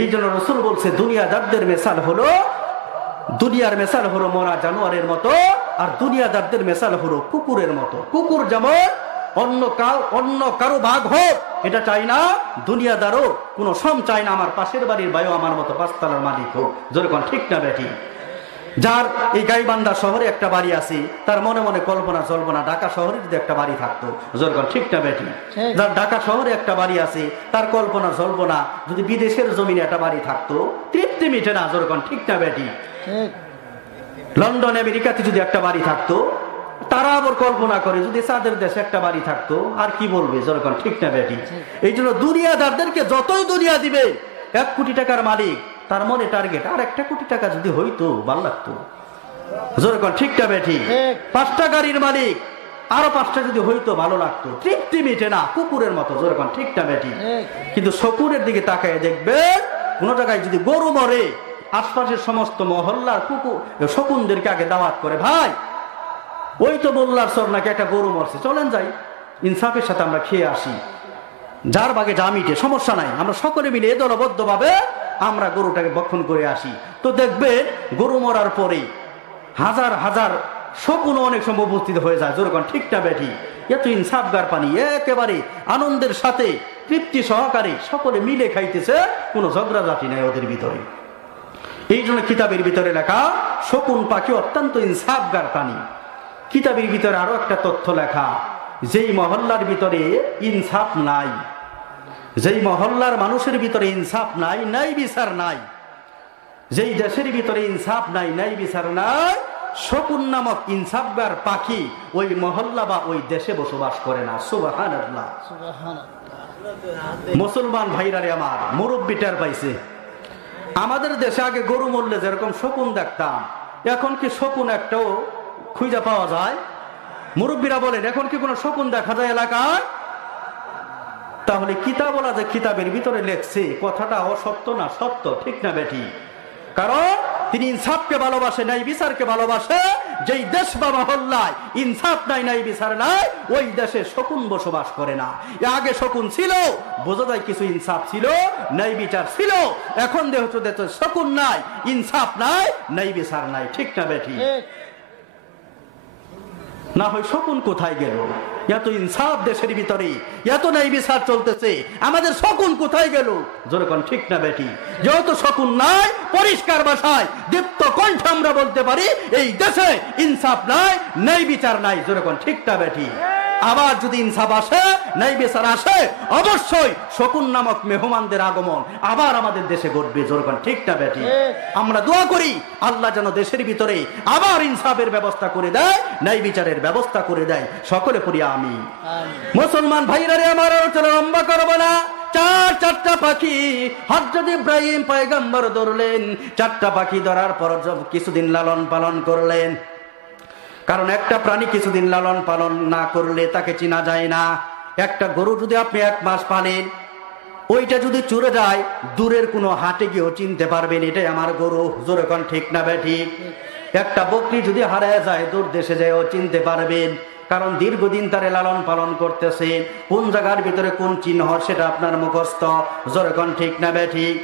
এই জন্য রাসূল বলছে দুনিয়াদারদের মেসাল হলো, দুনিয়ার মেসাল হলো মরা জানোয়ারের মতো, আর দুনিয়াদারদের মেসাল হলো কুকুরের মতো। কুকুর যেমন অন্য কারো ভাগ হোক এটা চাই না, দুনিয়াদারও কোনো সম চাই না আমার পাশের বাড়ির ভাইও আমার মতো 5 তলার মালিক হোক। যেরকম ঠিক না বেঠি? যার এই গাইবান্ধা শহরে একটা বাড়ি আছে, তার মনে মনে কল্পনা চলবো না ঢাকা শহরে যদি একটা বাড়ি থাকতো। যেরকম ঠিক না বেঠি? যার ঢাকা শহরে একটা বাড়ি আছে তার কল্পনা চলবো না যদি বিদেশের জমিনে একটা বাড়ি থাকতো, তৃপ্তি মিটে না। যেরকম ঠিক না বেঠি? লন্ডন আমেরিকাতে যদি একটা বাড়ি থাকতো, তারা আবার কল্পনা করে যদি তাদের দেশে একটা বাড়ি থাকতো, আর কি বলবে। যেরকম ঠিক না বেঠি? এই জন্য দুনিয়াদারদেরকে যতই দুনিয়া দিবে, 1 কোটি টাকার মালিক তার মনে টার্গেট আর 1 কোটি টাকা যদি হইতো ভালো লাগতো। যেরকম ঠিক না বেঠি? 5টা গাড়ির মালিক আরো 5টা যদি হইতো ভালো লাগতো, তৃপ্তি মিটে না, কুকুরের মতো। যেরকম ঠিক না বেঠি? কিন্তু শকুনের দিকে তাকায় দেখবে কোন জায়গায় যদি গরু মরে, আশপাশের সমস্ত মহল্লার কুকুর শকুনদেরকে আগে দাওয়াত করে, ভাই ওই তো মোল্লার সর নাকি একটা গরু মরছে, চলেন যাই ইনসাফের সাথে আমরা খেয়ে আসি, যার বাগে যা মিটে সমস্যা নাই, আমরা সকলে মিলে দলবদ্ধ ভাবে আমরা গরুটাকে ভক্ষণ করে আসি। তো দেখবেন গরু মরার পরে হাজার হাজার শকুন অনেক সময় উপস্থিত হয়ে যায়। যেরকম ঠিক না বেঠি? এত ইনসাফগার পানি, একেবারে আনন্দের সাথে তৃপ্তি সহকারে সকলে মিলে খাইতেছে, কোনো ঝগড়াঝাটি নাই ওদের ভিতরে। এই জন্য কিতাবের ভিতরে লেখা শকুন পাখি অত্যন্ত ইনসাফগার প্রাণী। কিতাবের ভিতরে আরো একটা তথ্য লেখা, যেই মহল্লার ভিতরে ইনসাফ নাই, যেই মহল্লার মানুষের ভিতরে ইনসাফ নাই, ন্যায় বিচার নাই, যেই দেশের ভিতরে ইনসাফ নাই, ন্যায় বিচার নাই, শকুন নামক ইনসাফগার পাখি ওই মহল্লা বা ওই দেশে বসবাস করে না। সুবহানাল্লাহ। মুসলমান ভাইরারে আমার, মুরব্বি টের পাইছে, আমাদের দেশে আগে গরু মরলে যেরকম শকুন দেখতাম, এখন কি শকুন একটাও খুঁজে পাওয়া যায়? মুরব্বীরা বলেন এখন কি কোনো শকুন দেখা যায় এলাকায়? তাহলে কিতাব বলা যে কিতাবের ভিতরে লেখছে কথাটা অসত্য না সত্য, ঠিক না বেঠি? কারণ তিনি ইনসাফকে ভালোবাসে, নাই বিচারকে ভালোবাসে। যেই দেশ বা মহল্লায় ইনসাফ নাই, নাই বিচার নাই, ওই দেশে শকুন বসবাস করে না। আগে শকুন ছিল, বোঝা যায় কিছু ইনসাফ ছিল, নাই বিচার ছিল। এখন যেহেতু শকুন নাই, ইনসাফ নাই, নাই বিচার নাই, ঠিক না বেঠি? না হয় শকুন কোথায় গেল? এত ইনসাফ দেশের ভিতরে, এত নাই বিচার চলতেছে, আমাদের শকুন কোথায় গেল? যেরকম ঠিক না বেটি? যেহেতু শকুন নাই, পরিষ্কার ভাষায় দীপ্ত কণ্ঠে আমরা বলতে পারি এই দেশে ইনসাফ নাই, নাই বিচার নাই, যেরকম ঠিক না বেটি? আবার যদি ইনসাফ আসে, নাই বিচার আসে, অবশ্যই শকুন নামক মেহমানদের আগমন আবার আমাদের দেশে ঘটবে, যেরকম ঠিক না বেটি? আমরা দোয়া করি আল্লাহ যেন দেশের ভিতরে আবার ইনসাফের ব্যবস্থা করে দেয়, নাই বিচারের ব্যবস্থা করে দেয়। সকলে পড়ি আমিন। মুসলমান ভাইরা রে আমার, আলোচনা লম্বা করবো না। চারটা পাখি হযরত ইব্রাহিম পয়গম্বর ধরলেন। চারটা পাখি ধরার পর কিছুদিন লালন পালন করলেন। কারণ একটা প্রাণী কিছুদিন লালন পালন না করলে তাকে চিনা যায় না। একটা গরু যদি আপনি 1 মাস পালেন, ওইটা যদি চুরে যায়, দূরের কোনো হাটে গিয়েও চিনতে পারবেন এটাই আমার গরু, জোরে কোন ঠিক না বেঠিক? একটা বকরি যদি হারায় যায়, দূর দেশে যায়ও চিনতে পারবেন, কারণ দীর্ঘদিন তারে লালন পালন করতেছেন। কোন জায়গার ভিতরে কোন চিহ্ন সেটা আপনার মুখস্থ, জোরে কোন ঠিক না বেঠিক?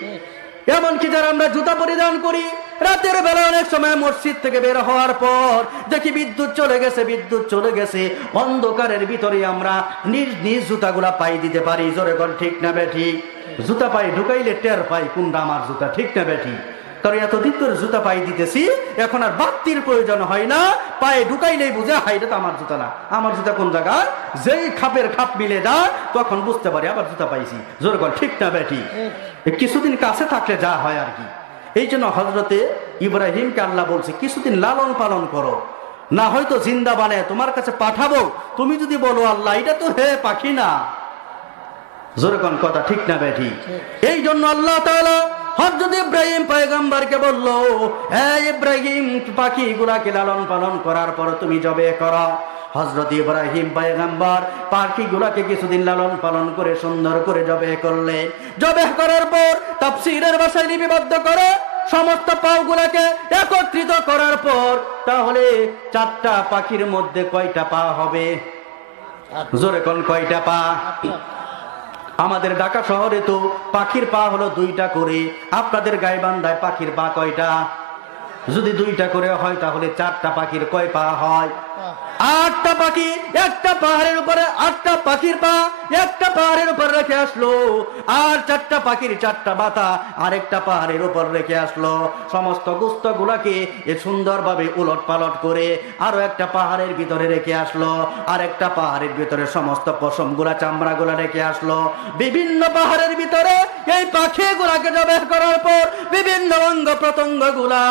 এমনকি যারা আমরা জুতা পরিধান করি, রাতের বেলা অনেক সময় মসজিদ থেকে বের হওয়ার পর দেখি বিদ্যুৎ চলে গেছে, অন্ধকারের ভিতরে আমরা নিজ নিজ জুতাগুলা পাই দিতে পারি, জোরে কোন ঠিক না বেঠিক? জুতা পাই ঢুকাইলে টের পাই কোনটা আমার জুতা, ঠিক না বেঠিক? কারণ এতদিন ধরে জুতা পাই দিতেছি, এখন আর বাতির প্রয়োজন হয় না, পায়ে ঢুকাইলেই বুঝে হাই এটা তো আমার জুতা না, আমার জুতা কোন জায়গা। যেই খাপের খাপ মিলে যায় তখন বুঝতে পারি আবার জুতা পাইছি, জোরে কোন ঠিক না বেঠিক? কিছুদিন কাছে থাকলে যা হয় আর কি। এই জন্য হযরতে ইব্রাহিমকে আল্লাহ বলছে কিছুদিন লালন পালন করো, না হয়তো জিন্দা বানায় তোমার কাছে পাঠাবো। তুমি যদি বলো আল্লাহ এটা তো হে পাখি না, জোরে কোন কথা ঠিক না বেঠিক? এই জন্য আল্লাহ তাআলা হযরত ইব্রাহিম পয়গম্বরকে বলল, হে ইব্রাহিম, পাখিগুলাকে লালন পালন করার পর তুমি জবে করো। হযরত ইব্রাহিম পয়গম্বর পাখিগুলাকে কিছুদিন লালন পালন করে সুন্দর করে জবে করলেন। জবে করার পর তাফসীরের ভাষায় লিপিবদ্ধ করে সমস্ত পাগুলাকে একত্রিত করার পর তাহলে 4টা পাখির মধ্যে কয়টা পা হবে? জোরে কোন কয়টা পা? আমাদের ঢাকা শহরে তো পাখির পা হলো 2টা করে, আপনাদের গাইবান্ধায় পাখির পা কয়টা? যদি 2টা করে হয় তাহলে 4টা পাখির কয় পা হয়? 8টা পাখি একটা পাহাড়ের উপরে, 8টা পাখির পা একটা পাহাড়ের উপর রেখে আসলো, আর 4টা পাখির 4টা মাথা আরেকটা পাহাড়ের উপর রেখে আসলো। সমস্ত গোস্ত গুলাকে সুন্দরভাবে উলট পালট করে আরো একটা পাহাড়ের ভিতরে রেখে আসলো, আর একটা পাহাড়ের ভিতরে সমস্ত পশম গুলা চামড়া গুলা রেখে আসলো। বিভিন্ন পাহাড়ের ভিতরে এই পাখি গুলাকে জবাই করার পর বিভিন্ন অঙ্গ প্রত্যঙ্গ গুলা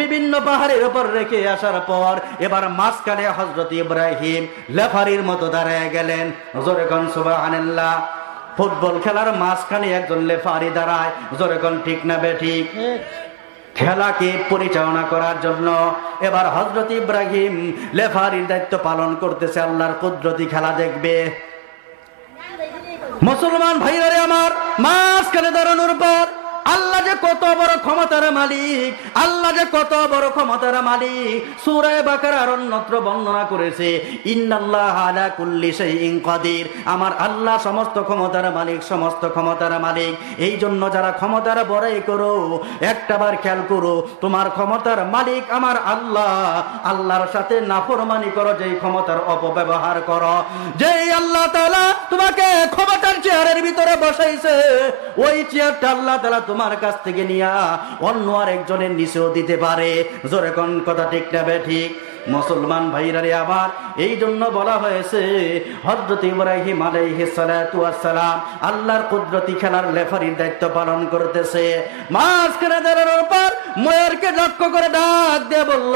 বিভিন্ন পাহাড়ের উপর রেখে আসার পর এবার মাঝখানে হযরত ইব্রাহিম লেফারির মতো দাঁড়ায় গেলেন, জোরে কোন সুবহানাল্লাহ। ফুটবল খেলার মাঝখানে একজন লেফারি দাঁড়ায়, জোরে কোন ঠিক না বেঠিক? খেলাকে পরিচালনা করার জন্য এবার হযরত ইব্রাহিম লেফারির দায়িত্ব পালন করতেছে, আল্লাহর কুদরতি খেলা দেখবে। মুসলমান ভাইরা আমার, মাঝখানে দাঁড়ানোর পর আল্লাহ যে কত বড় ক্ষমতার মালিক, আল্লাহ যে কত বড় ক্ষমতার মালিক সূরা বাকারার অন্যত্র বর্ণনা করেছে, ইন্নাল্লাহা আলা কুল্লি শাইইন কাদির। আমার আল্লাহ সমস্ত ক্ষমতার মালিক, সমস্ত ক্ষমতার মালিক। এই জন্য যারা ক্ষমতার বড়াই করো, একটাবার খেয়াল করো, তোমার ক্ষমতার মালিক আমার আল্লাহ। আল্লাহর সাথে নাফরমানি করো, যেই ক্ষমতার অপব্যবহার করো, যেই আল্লাহ তাআলা তোমাকে ক্ষমতার চেয়ারের ভিতরে বসাইছে, ওই চেয়ারটা আল্লাহ তাআলা তোমার কাছ থেকে নিয়া অন্য আরেকজনের নিচেও দিতে পারে, জোরে কোন কথা ঠিক না বেঠিক? মুসলমান ভাইরা রে আমার, এই জন্য বলা হয়েছে হযরত ইব্রাহিম আলাইহিস সালাতু ওয়াস সালাম আল্লাহর কুদরতি খেলার লেফারির দায়িত্ব পালন করতেছে। মাঝখানে দাঁড়ানোর পর ময়ূরকে লক্ষ্য করে ডাক দিয়ে বলল,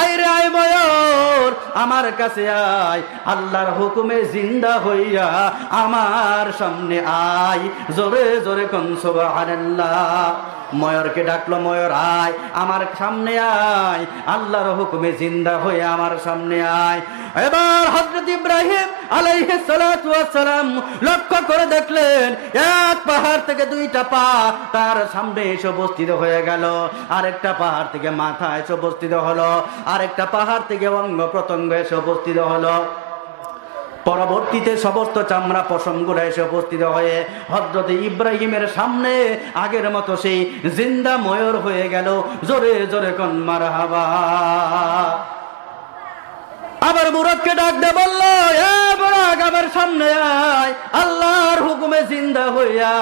আয় রে আয় ময়ূর, আমার কাছে আয়, আল্লাহর হুকুমে জিন্দা হইয়া আমার সামনে আয়, জোরে জোরে কোন সুবহানাল্লাহ। ময়ূরকে ডাকলো, ময়ূর আয় আমার সামনে আয়, আল্লাহর হুকুমে জিন্দা হয়ে আমার সামনে আয়। এবার হযরত ইব্রাহিম আলাইহিস সালাতু ওয়াস সালাম লক্ষ্য করে দেখলেন এক পাহাড় থেকে দুইটা পা তার সামনে এসে উপস্থিত হয়ে গেল, আরেকটা পাহাড় থেকে মাথা এসে উপস্থিত হলো, আরেকটা পাহাড় থেকে অঙ্গ প্রত্যঙ্গ এসে উপস্থিত হলো। পরবর্তীতে সমস্ত চামড়া পশমগুলো এসে উপস্থিত হয়ে হযরত ইব্রাহিমের সামনে আগের মতো সেই জিন্দা ময়ূর হয়ে গেল। জোরে জোরে কোন মারহাবা। আবার বুরাককে ডাক দিয়ে বলল, এ বুরাক আমার সামনে আয়, আল্লাহর হুকুমে জিন্দা হইয়া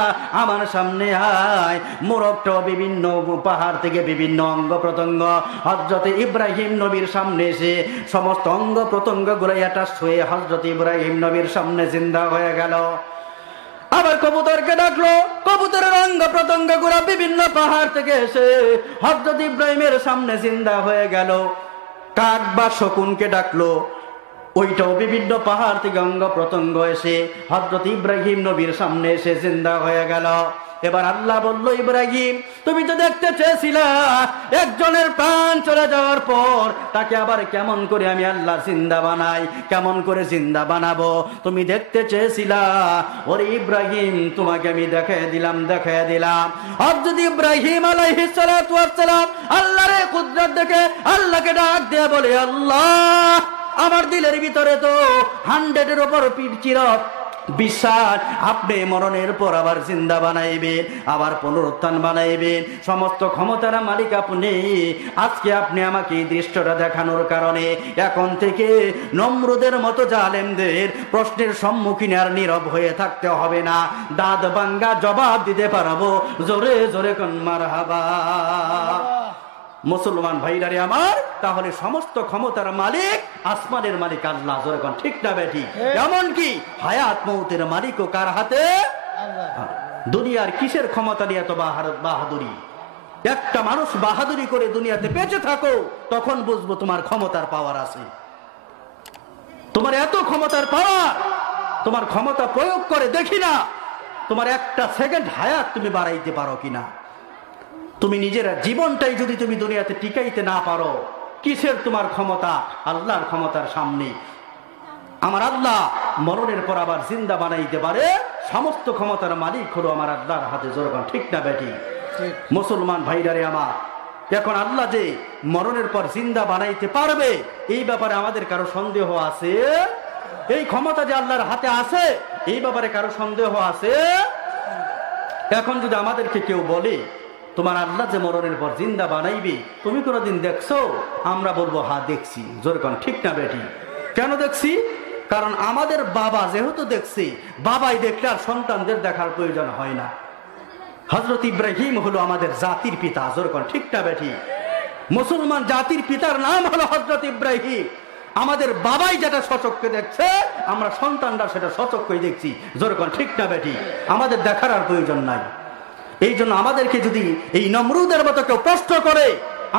আমার সামনে আয়। মুরগটা বিভিন্ন পাহাড় থেকে বিভিন্ন অঙ্গ প্রত্যঙ্গ হযরত ইব্রাহিম নবীর সামনে এসে সমস্ত অঙ্গ প্রত্যঙ্গ গুলো অ্যাটাচ হয়ে হযরত ইব্রাহিম নবীর সামনে জিন্দা হয়ে গেল। আবার কবুতরকে ডাকলো, কবুতরের অঙ্গ প্রত্যঙ্গ গুলো বিভিন্ন পাহাড় থেকে এসে হযরত ইব্রাহিমের সামনে জিন্দা হয়ে গেল। কাক বা শকুনকে ডাকলো, ওইটাও বিভিন্ন পাহাড় থেকে অঙ্গ প্রত্যঙ্গ এসে হযরত ইব্রাহিম নবীর সামনে এসে জিন্দা হয়ে গেল। এবার আল্লাহ বলল, ইব্রাহিম তুমি তো দেখতে চেয়েছিলা একজনের প্রাণ চলে যাওয়ার পর তাকে আবার কেমন করে আমি আল্লাহ জিন্দা বানাই, কেমন করে জিন্দা বানাবো তুমি দেখতে চেয়েছিলা। ওরে ইব্রাহিম তোমাকে আমি দেখায় দিলাম। হযরত ইব্রাহিম আলাইহিস সালাতু ওয়াস সালাম আল্লাহর কুদরত দেখে আল্লাহকে ডাক দিয়ে বলে, আল্লাহ আমার দিলের ভিতরে তো 100-এর উপর চিরত বিশ্বাস আপনি মরণের পর আবার জিন্দা বানাইবেন, আবার পুনরুত্থান বানাইবেন, সমস্ত ক্ষমতার মালিক আপনি। আজকে আপনি আমাকে এই দৃশ্যটা দেখানোর কারণে এখন থেকে নমরুদের মতো জালেমদের প্রশ্নের সম্মুখীন আর নীরব হয়ে থাকতে হবে না, দাঁত ভাঙ্গা জবাব দিতে পারবো। জোরে জোরে কোন মারহাবা। মুসলমান ভাইরারে আমার, তাহলে সমস্ত ক্ষমতার মালিক আসমানের মালিক আল্লাহ। জোরে কোন ঠিক না বেঠি? এমনকি হায়াত মউতের মালিকও কার হাতে? দুনিয়ার কিসের ক্ষমতা নিয়ে এত বাহাদুরি? একটা মানুষ বাহাদুরি করে দুনিয়াতে বেঁচে থাকো, তখন বুঝবো তোমার ক্ষমতার পাওয়ার আছে। তোমার এত ক্ষমতার পাওয়ার, তোমার ক্ষমতা প্রয়োগ করে দেখি না তোমার একটা সেকেন্ড হায়াত তুমি বাড়াইতে পারো কিনা। তুমি নিজের জীবনটাই যদি তুমি দুনিয়াতে টিকাইতে না পারো, কিসের তোমার ক্ষমতা আল্লাহর ক্ষমতার সামনে? আমার আল্লাহ মরণের পর আবার জিন্দা বানাইতে পারে, সমস্ত ক্ষমতার মালিক হলো আমার আল্লাহর হাতে। জোরগান ঠিক না বেটি? মুসলমান ভাইরারে আমার, এখন আল্লাহ যে মরণের পর জিন্দা বানাইতে পারবে এই ব্যাপারে আমাদের কারো সন্দেহ আছে? এই ক্ষমতা যে আল্লাহর হাতে আছে এই ব্যাপারে কারো সন্দেহ আছে? এখন যদি আমাদেরকে কেউ বলে তোমার আল্লাহ যে মরণের পর জিন্দা বানাইবে তুমি কোনোদিন দেখছো? আমরা বলবো হ্যাঁ দেখছি। জোরগান ঠিক না বেটি? কেন দেখছি? কারণ আমাদের বাবা যেহেতু দেখছি, বাবাই দেখলে আর সন্তানদের দেখার প্রয়োজন হয় না। হযরত ইব্রাহিম হলো আমাদের জাতির পিতা। জোরগান ঠিক না বেটি? মুসলমান জাতির পিতার নাম হলো হযরত ইব্রাহিম। আমাদের বাবাই যেটা সচক্ষে দেখছে, আমরা সন্তানরা সেটা সচক্ষেই দেখছি। জোরগান ঠিক না বেটি? আমাদের দেখার আর প্রয়োজন নাই। এই জন্য আমাদেরকে যদি এই নমরুদের মতো কেউ প্রশ্ন করে,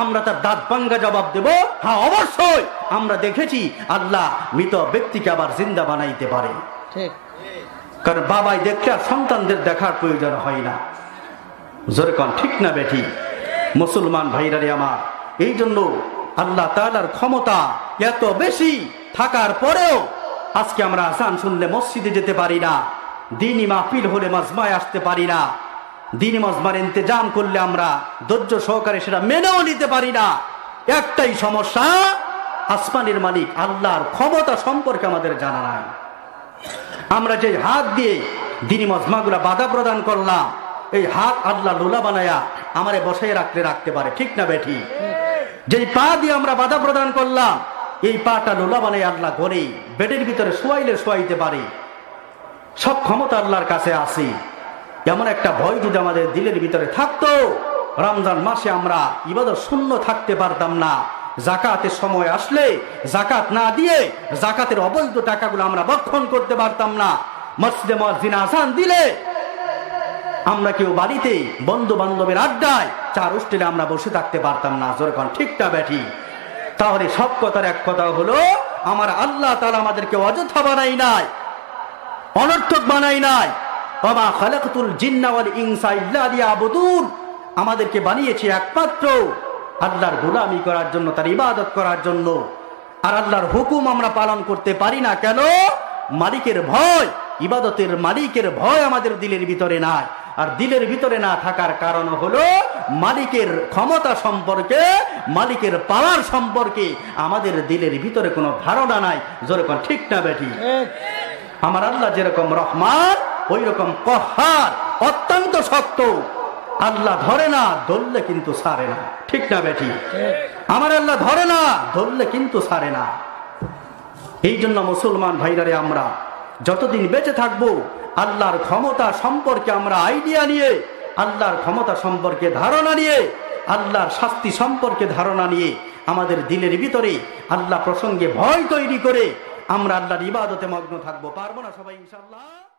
আমরা তার দাঁত ভাঙ্গা জবাব দেব, হ্যাঁ অবশ্যই আমরা দেখেছি আল্লাহ মৃত ব্যক্তিকে আবার জিন্দা বানাইতে পারে। কারণ বাবাই দেখলে আর সন্তানদের দেখার প্রয়োজন হয় না। জোরে কোন ঠিক না বেঠি? মুসলমান ভাইরারে আমার, এই জন্য আল্লাহ তাআলার ক্ষমতা এত বেশি থাকার পরেও আজকে আমরা আযান শুনলে মসজিদে যেতে পারি না, দ্বীনি মাহফিল হলে মাজমায় আসতে পারি না, দ্বীনি মাজমার ইন্তজাম করলে আমরা ধৈর্য সহকারে সেটা মেনেও নিতে পারি না। একটাই সমস্যা, আসমানের মালিক আল্লাহর ক্ষমতা সম্পর্কে আমাদের জানা নাই। আমরা যে হাত দিয়ে দ্বীনি মাজমাগুলা বাধা প্রদান করলাম, এই হাত আল্লাহ লোলা বানায়া আমারে বসায় রাখতে পারে। ঠিক না বেঠি? যেই পা দিয়ে আমরা বাধা প্রদান করলাম, এই পাটা লোলা বানায় আল্লাহ ঘরে বেডের ভিতরে শোয়াইলে শোয়াইতে পারে। সব ক্ষমতা আল্লাহর কাছে আছে। এমন একটা ভয় যদি আমাদের দিলের ভিতরে থাকতো, রমজান মাসে আমরা ইবাদত শূন্য থাকতে পারতাম না। যাকাতের সময় আসলে যাকাত না দিয়ে যাকাতের অবৈধ টাকাগুলো আমরা ভক্ষণ করতে পারতাম না। মসজিদে মুয়াজ্জিন আযান দিলে আমরা কেউ বাড়িতে বন্ধু বান্ধবের আড্ডায় চার হোস্টেলে আমরা বসে থাকতে পারতাম না। যখন ঠিকটা ব্যাঠি? তাহলে সব কথার এক কথা হলো, আমার আল্লাহ তাআলা আমাদেরকে অযথা বানাই নাই, অনর্থক বানাই নাই। ওয়া মা খালাকতুল জিন্না ওয়াল ইনসা ইল্লা লিয়াবুদুন। আমাদেরকে বানিয়েছে একমাত্র আল্লাহর গোলামি করার জন্য, তার ইবাদত করার জন্য। আর আল্লাহর হুকুম আমরা পালন করতে পারি না কেন? মালিকের ভয়, ইবাদতের মালিকের ভয় আমাদের দিলের ভিতরে নাই। আর দিলের ভিতরে না থাকার কারণ হলো মালিকের ক্ষমতা সম্পর্কে, মালিকের পাওয়ার সম্পর্কে আমাদের দিলের ভিতরে কোনো ধারণা নাই। যেরকম ঠিক না বেঠি? আমার আল্লাহ যেরকম রহমান, ওই রকম কহার, অত্যন্ত শক্ত। আল্লাহ ধরে না, ধরলে কিন্তু ছাড়ে না। ঠিক না বেঠি? আমার আল্লাহ ধরে না, ধরলে কিন্তু ছাড়ে না। এই জন্য মুসলমান ভাইরারে, আমরা যতদিন বেঁচে থাকবো আল্লাহর ক্ষমতা সম্পর্কে আমরা আইডিয়া নিয়ে, আল্লাহর ক্ষমতা সম্পর্কে ধারণা নিয়ে, আল্লাহর শাস্তি সম্পর্কে ধারণা নিয়ে আমাদের দিলের ভিতরে আল্লাহ প্রসঙ্গে ভয় তৈরি করে আমরা আল্লাহর ইবাদতে মগ্ন থাকবো। পারবো না সবাই ইনশাআল্লাহ?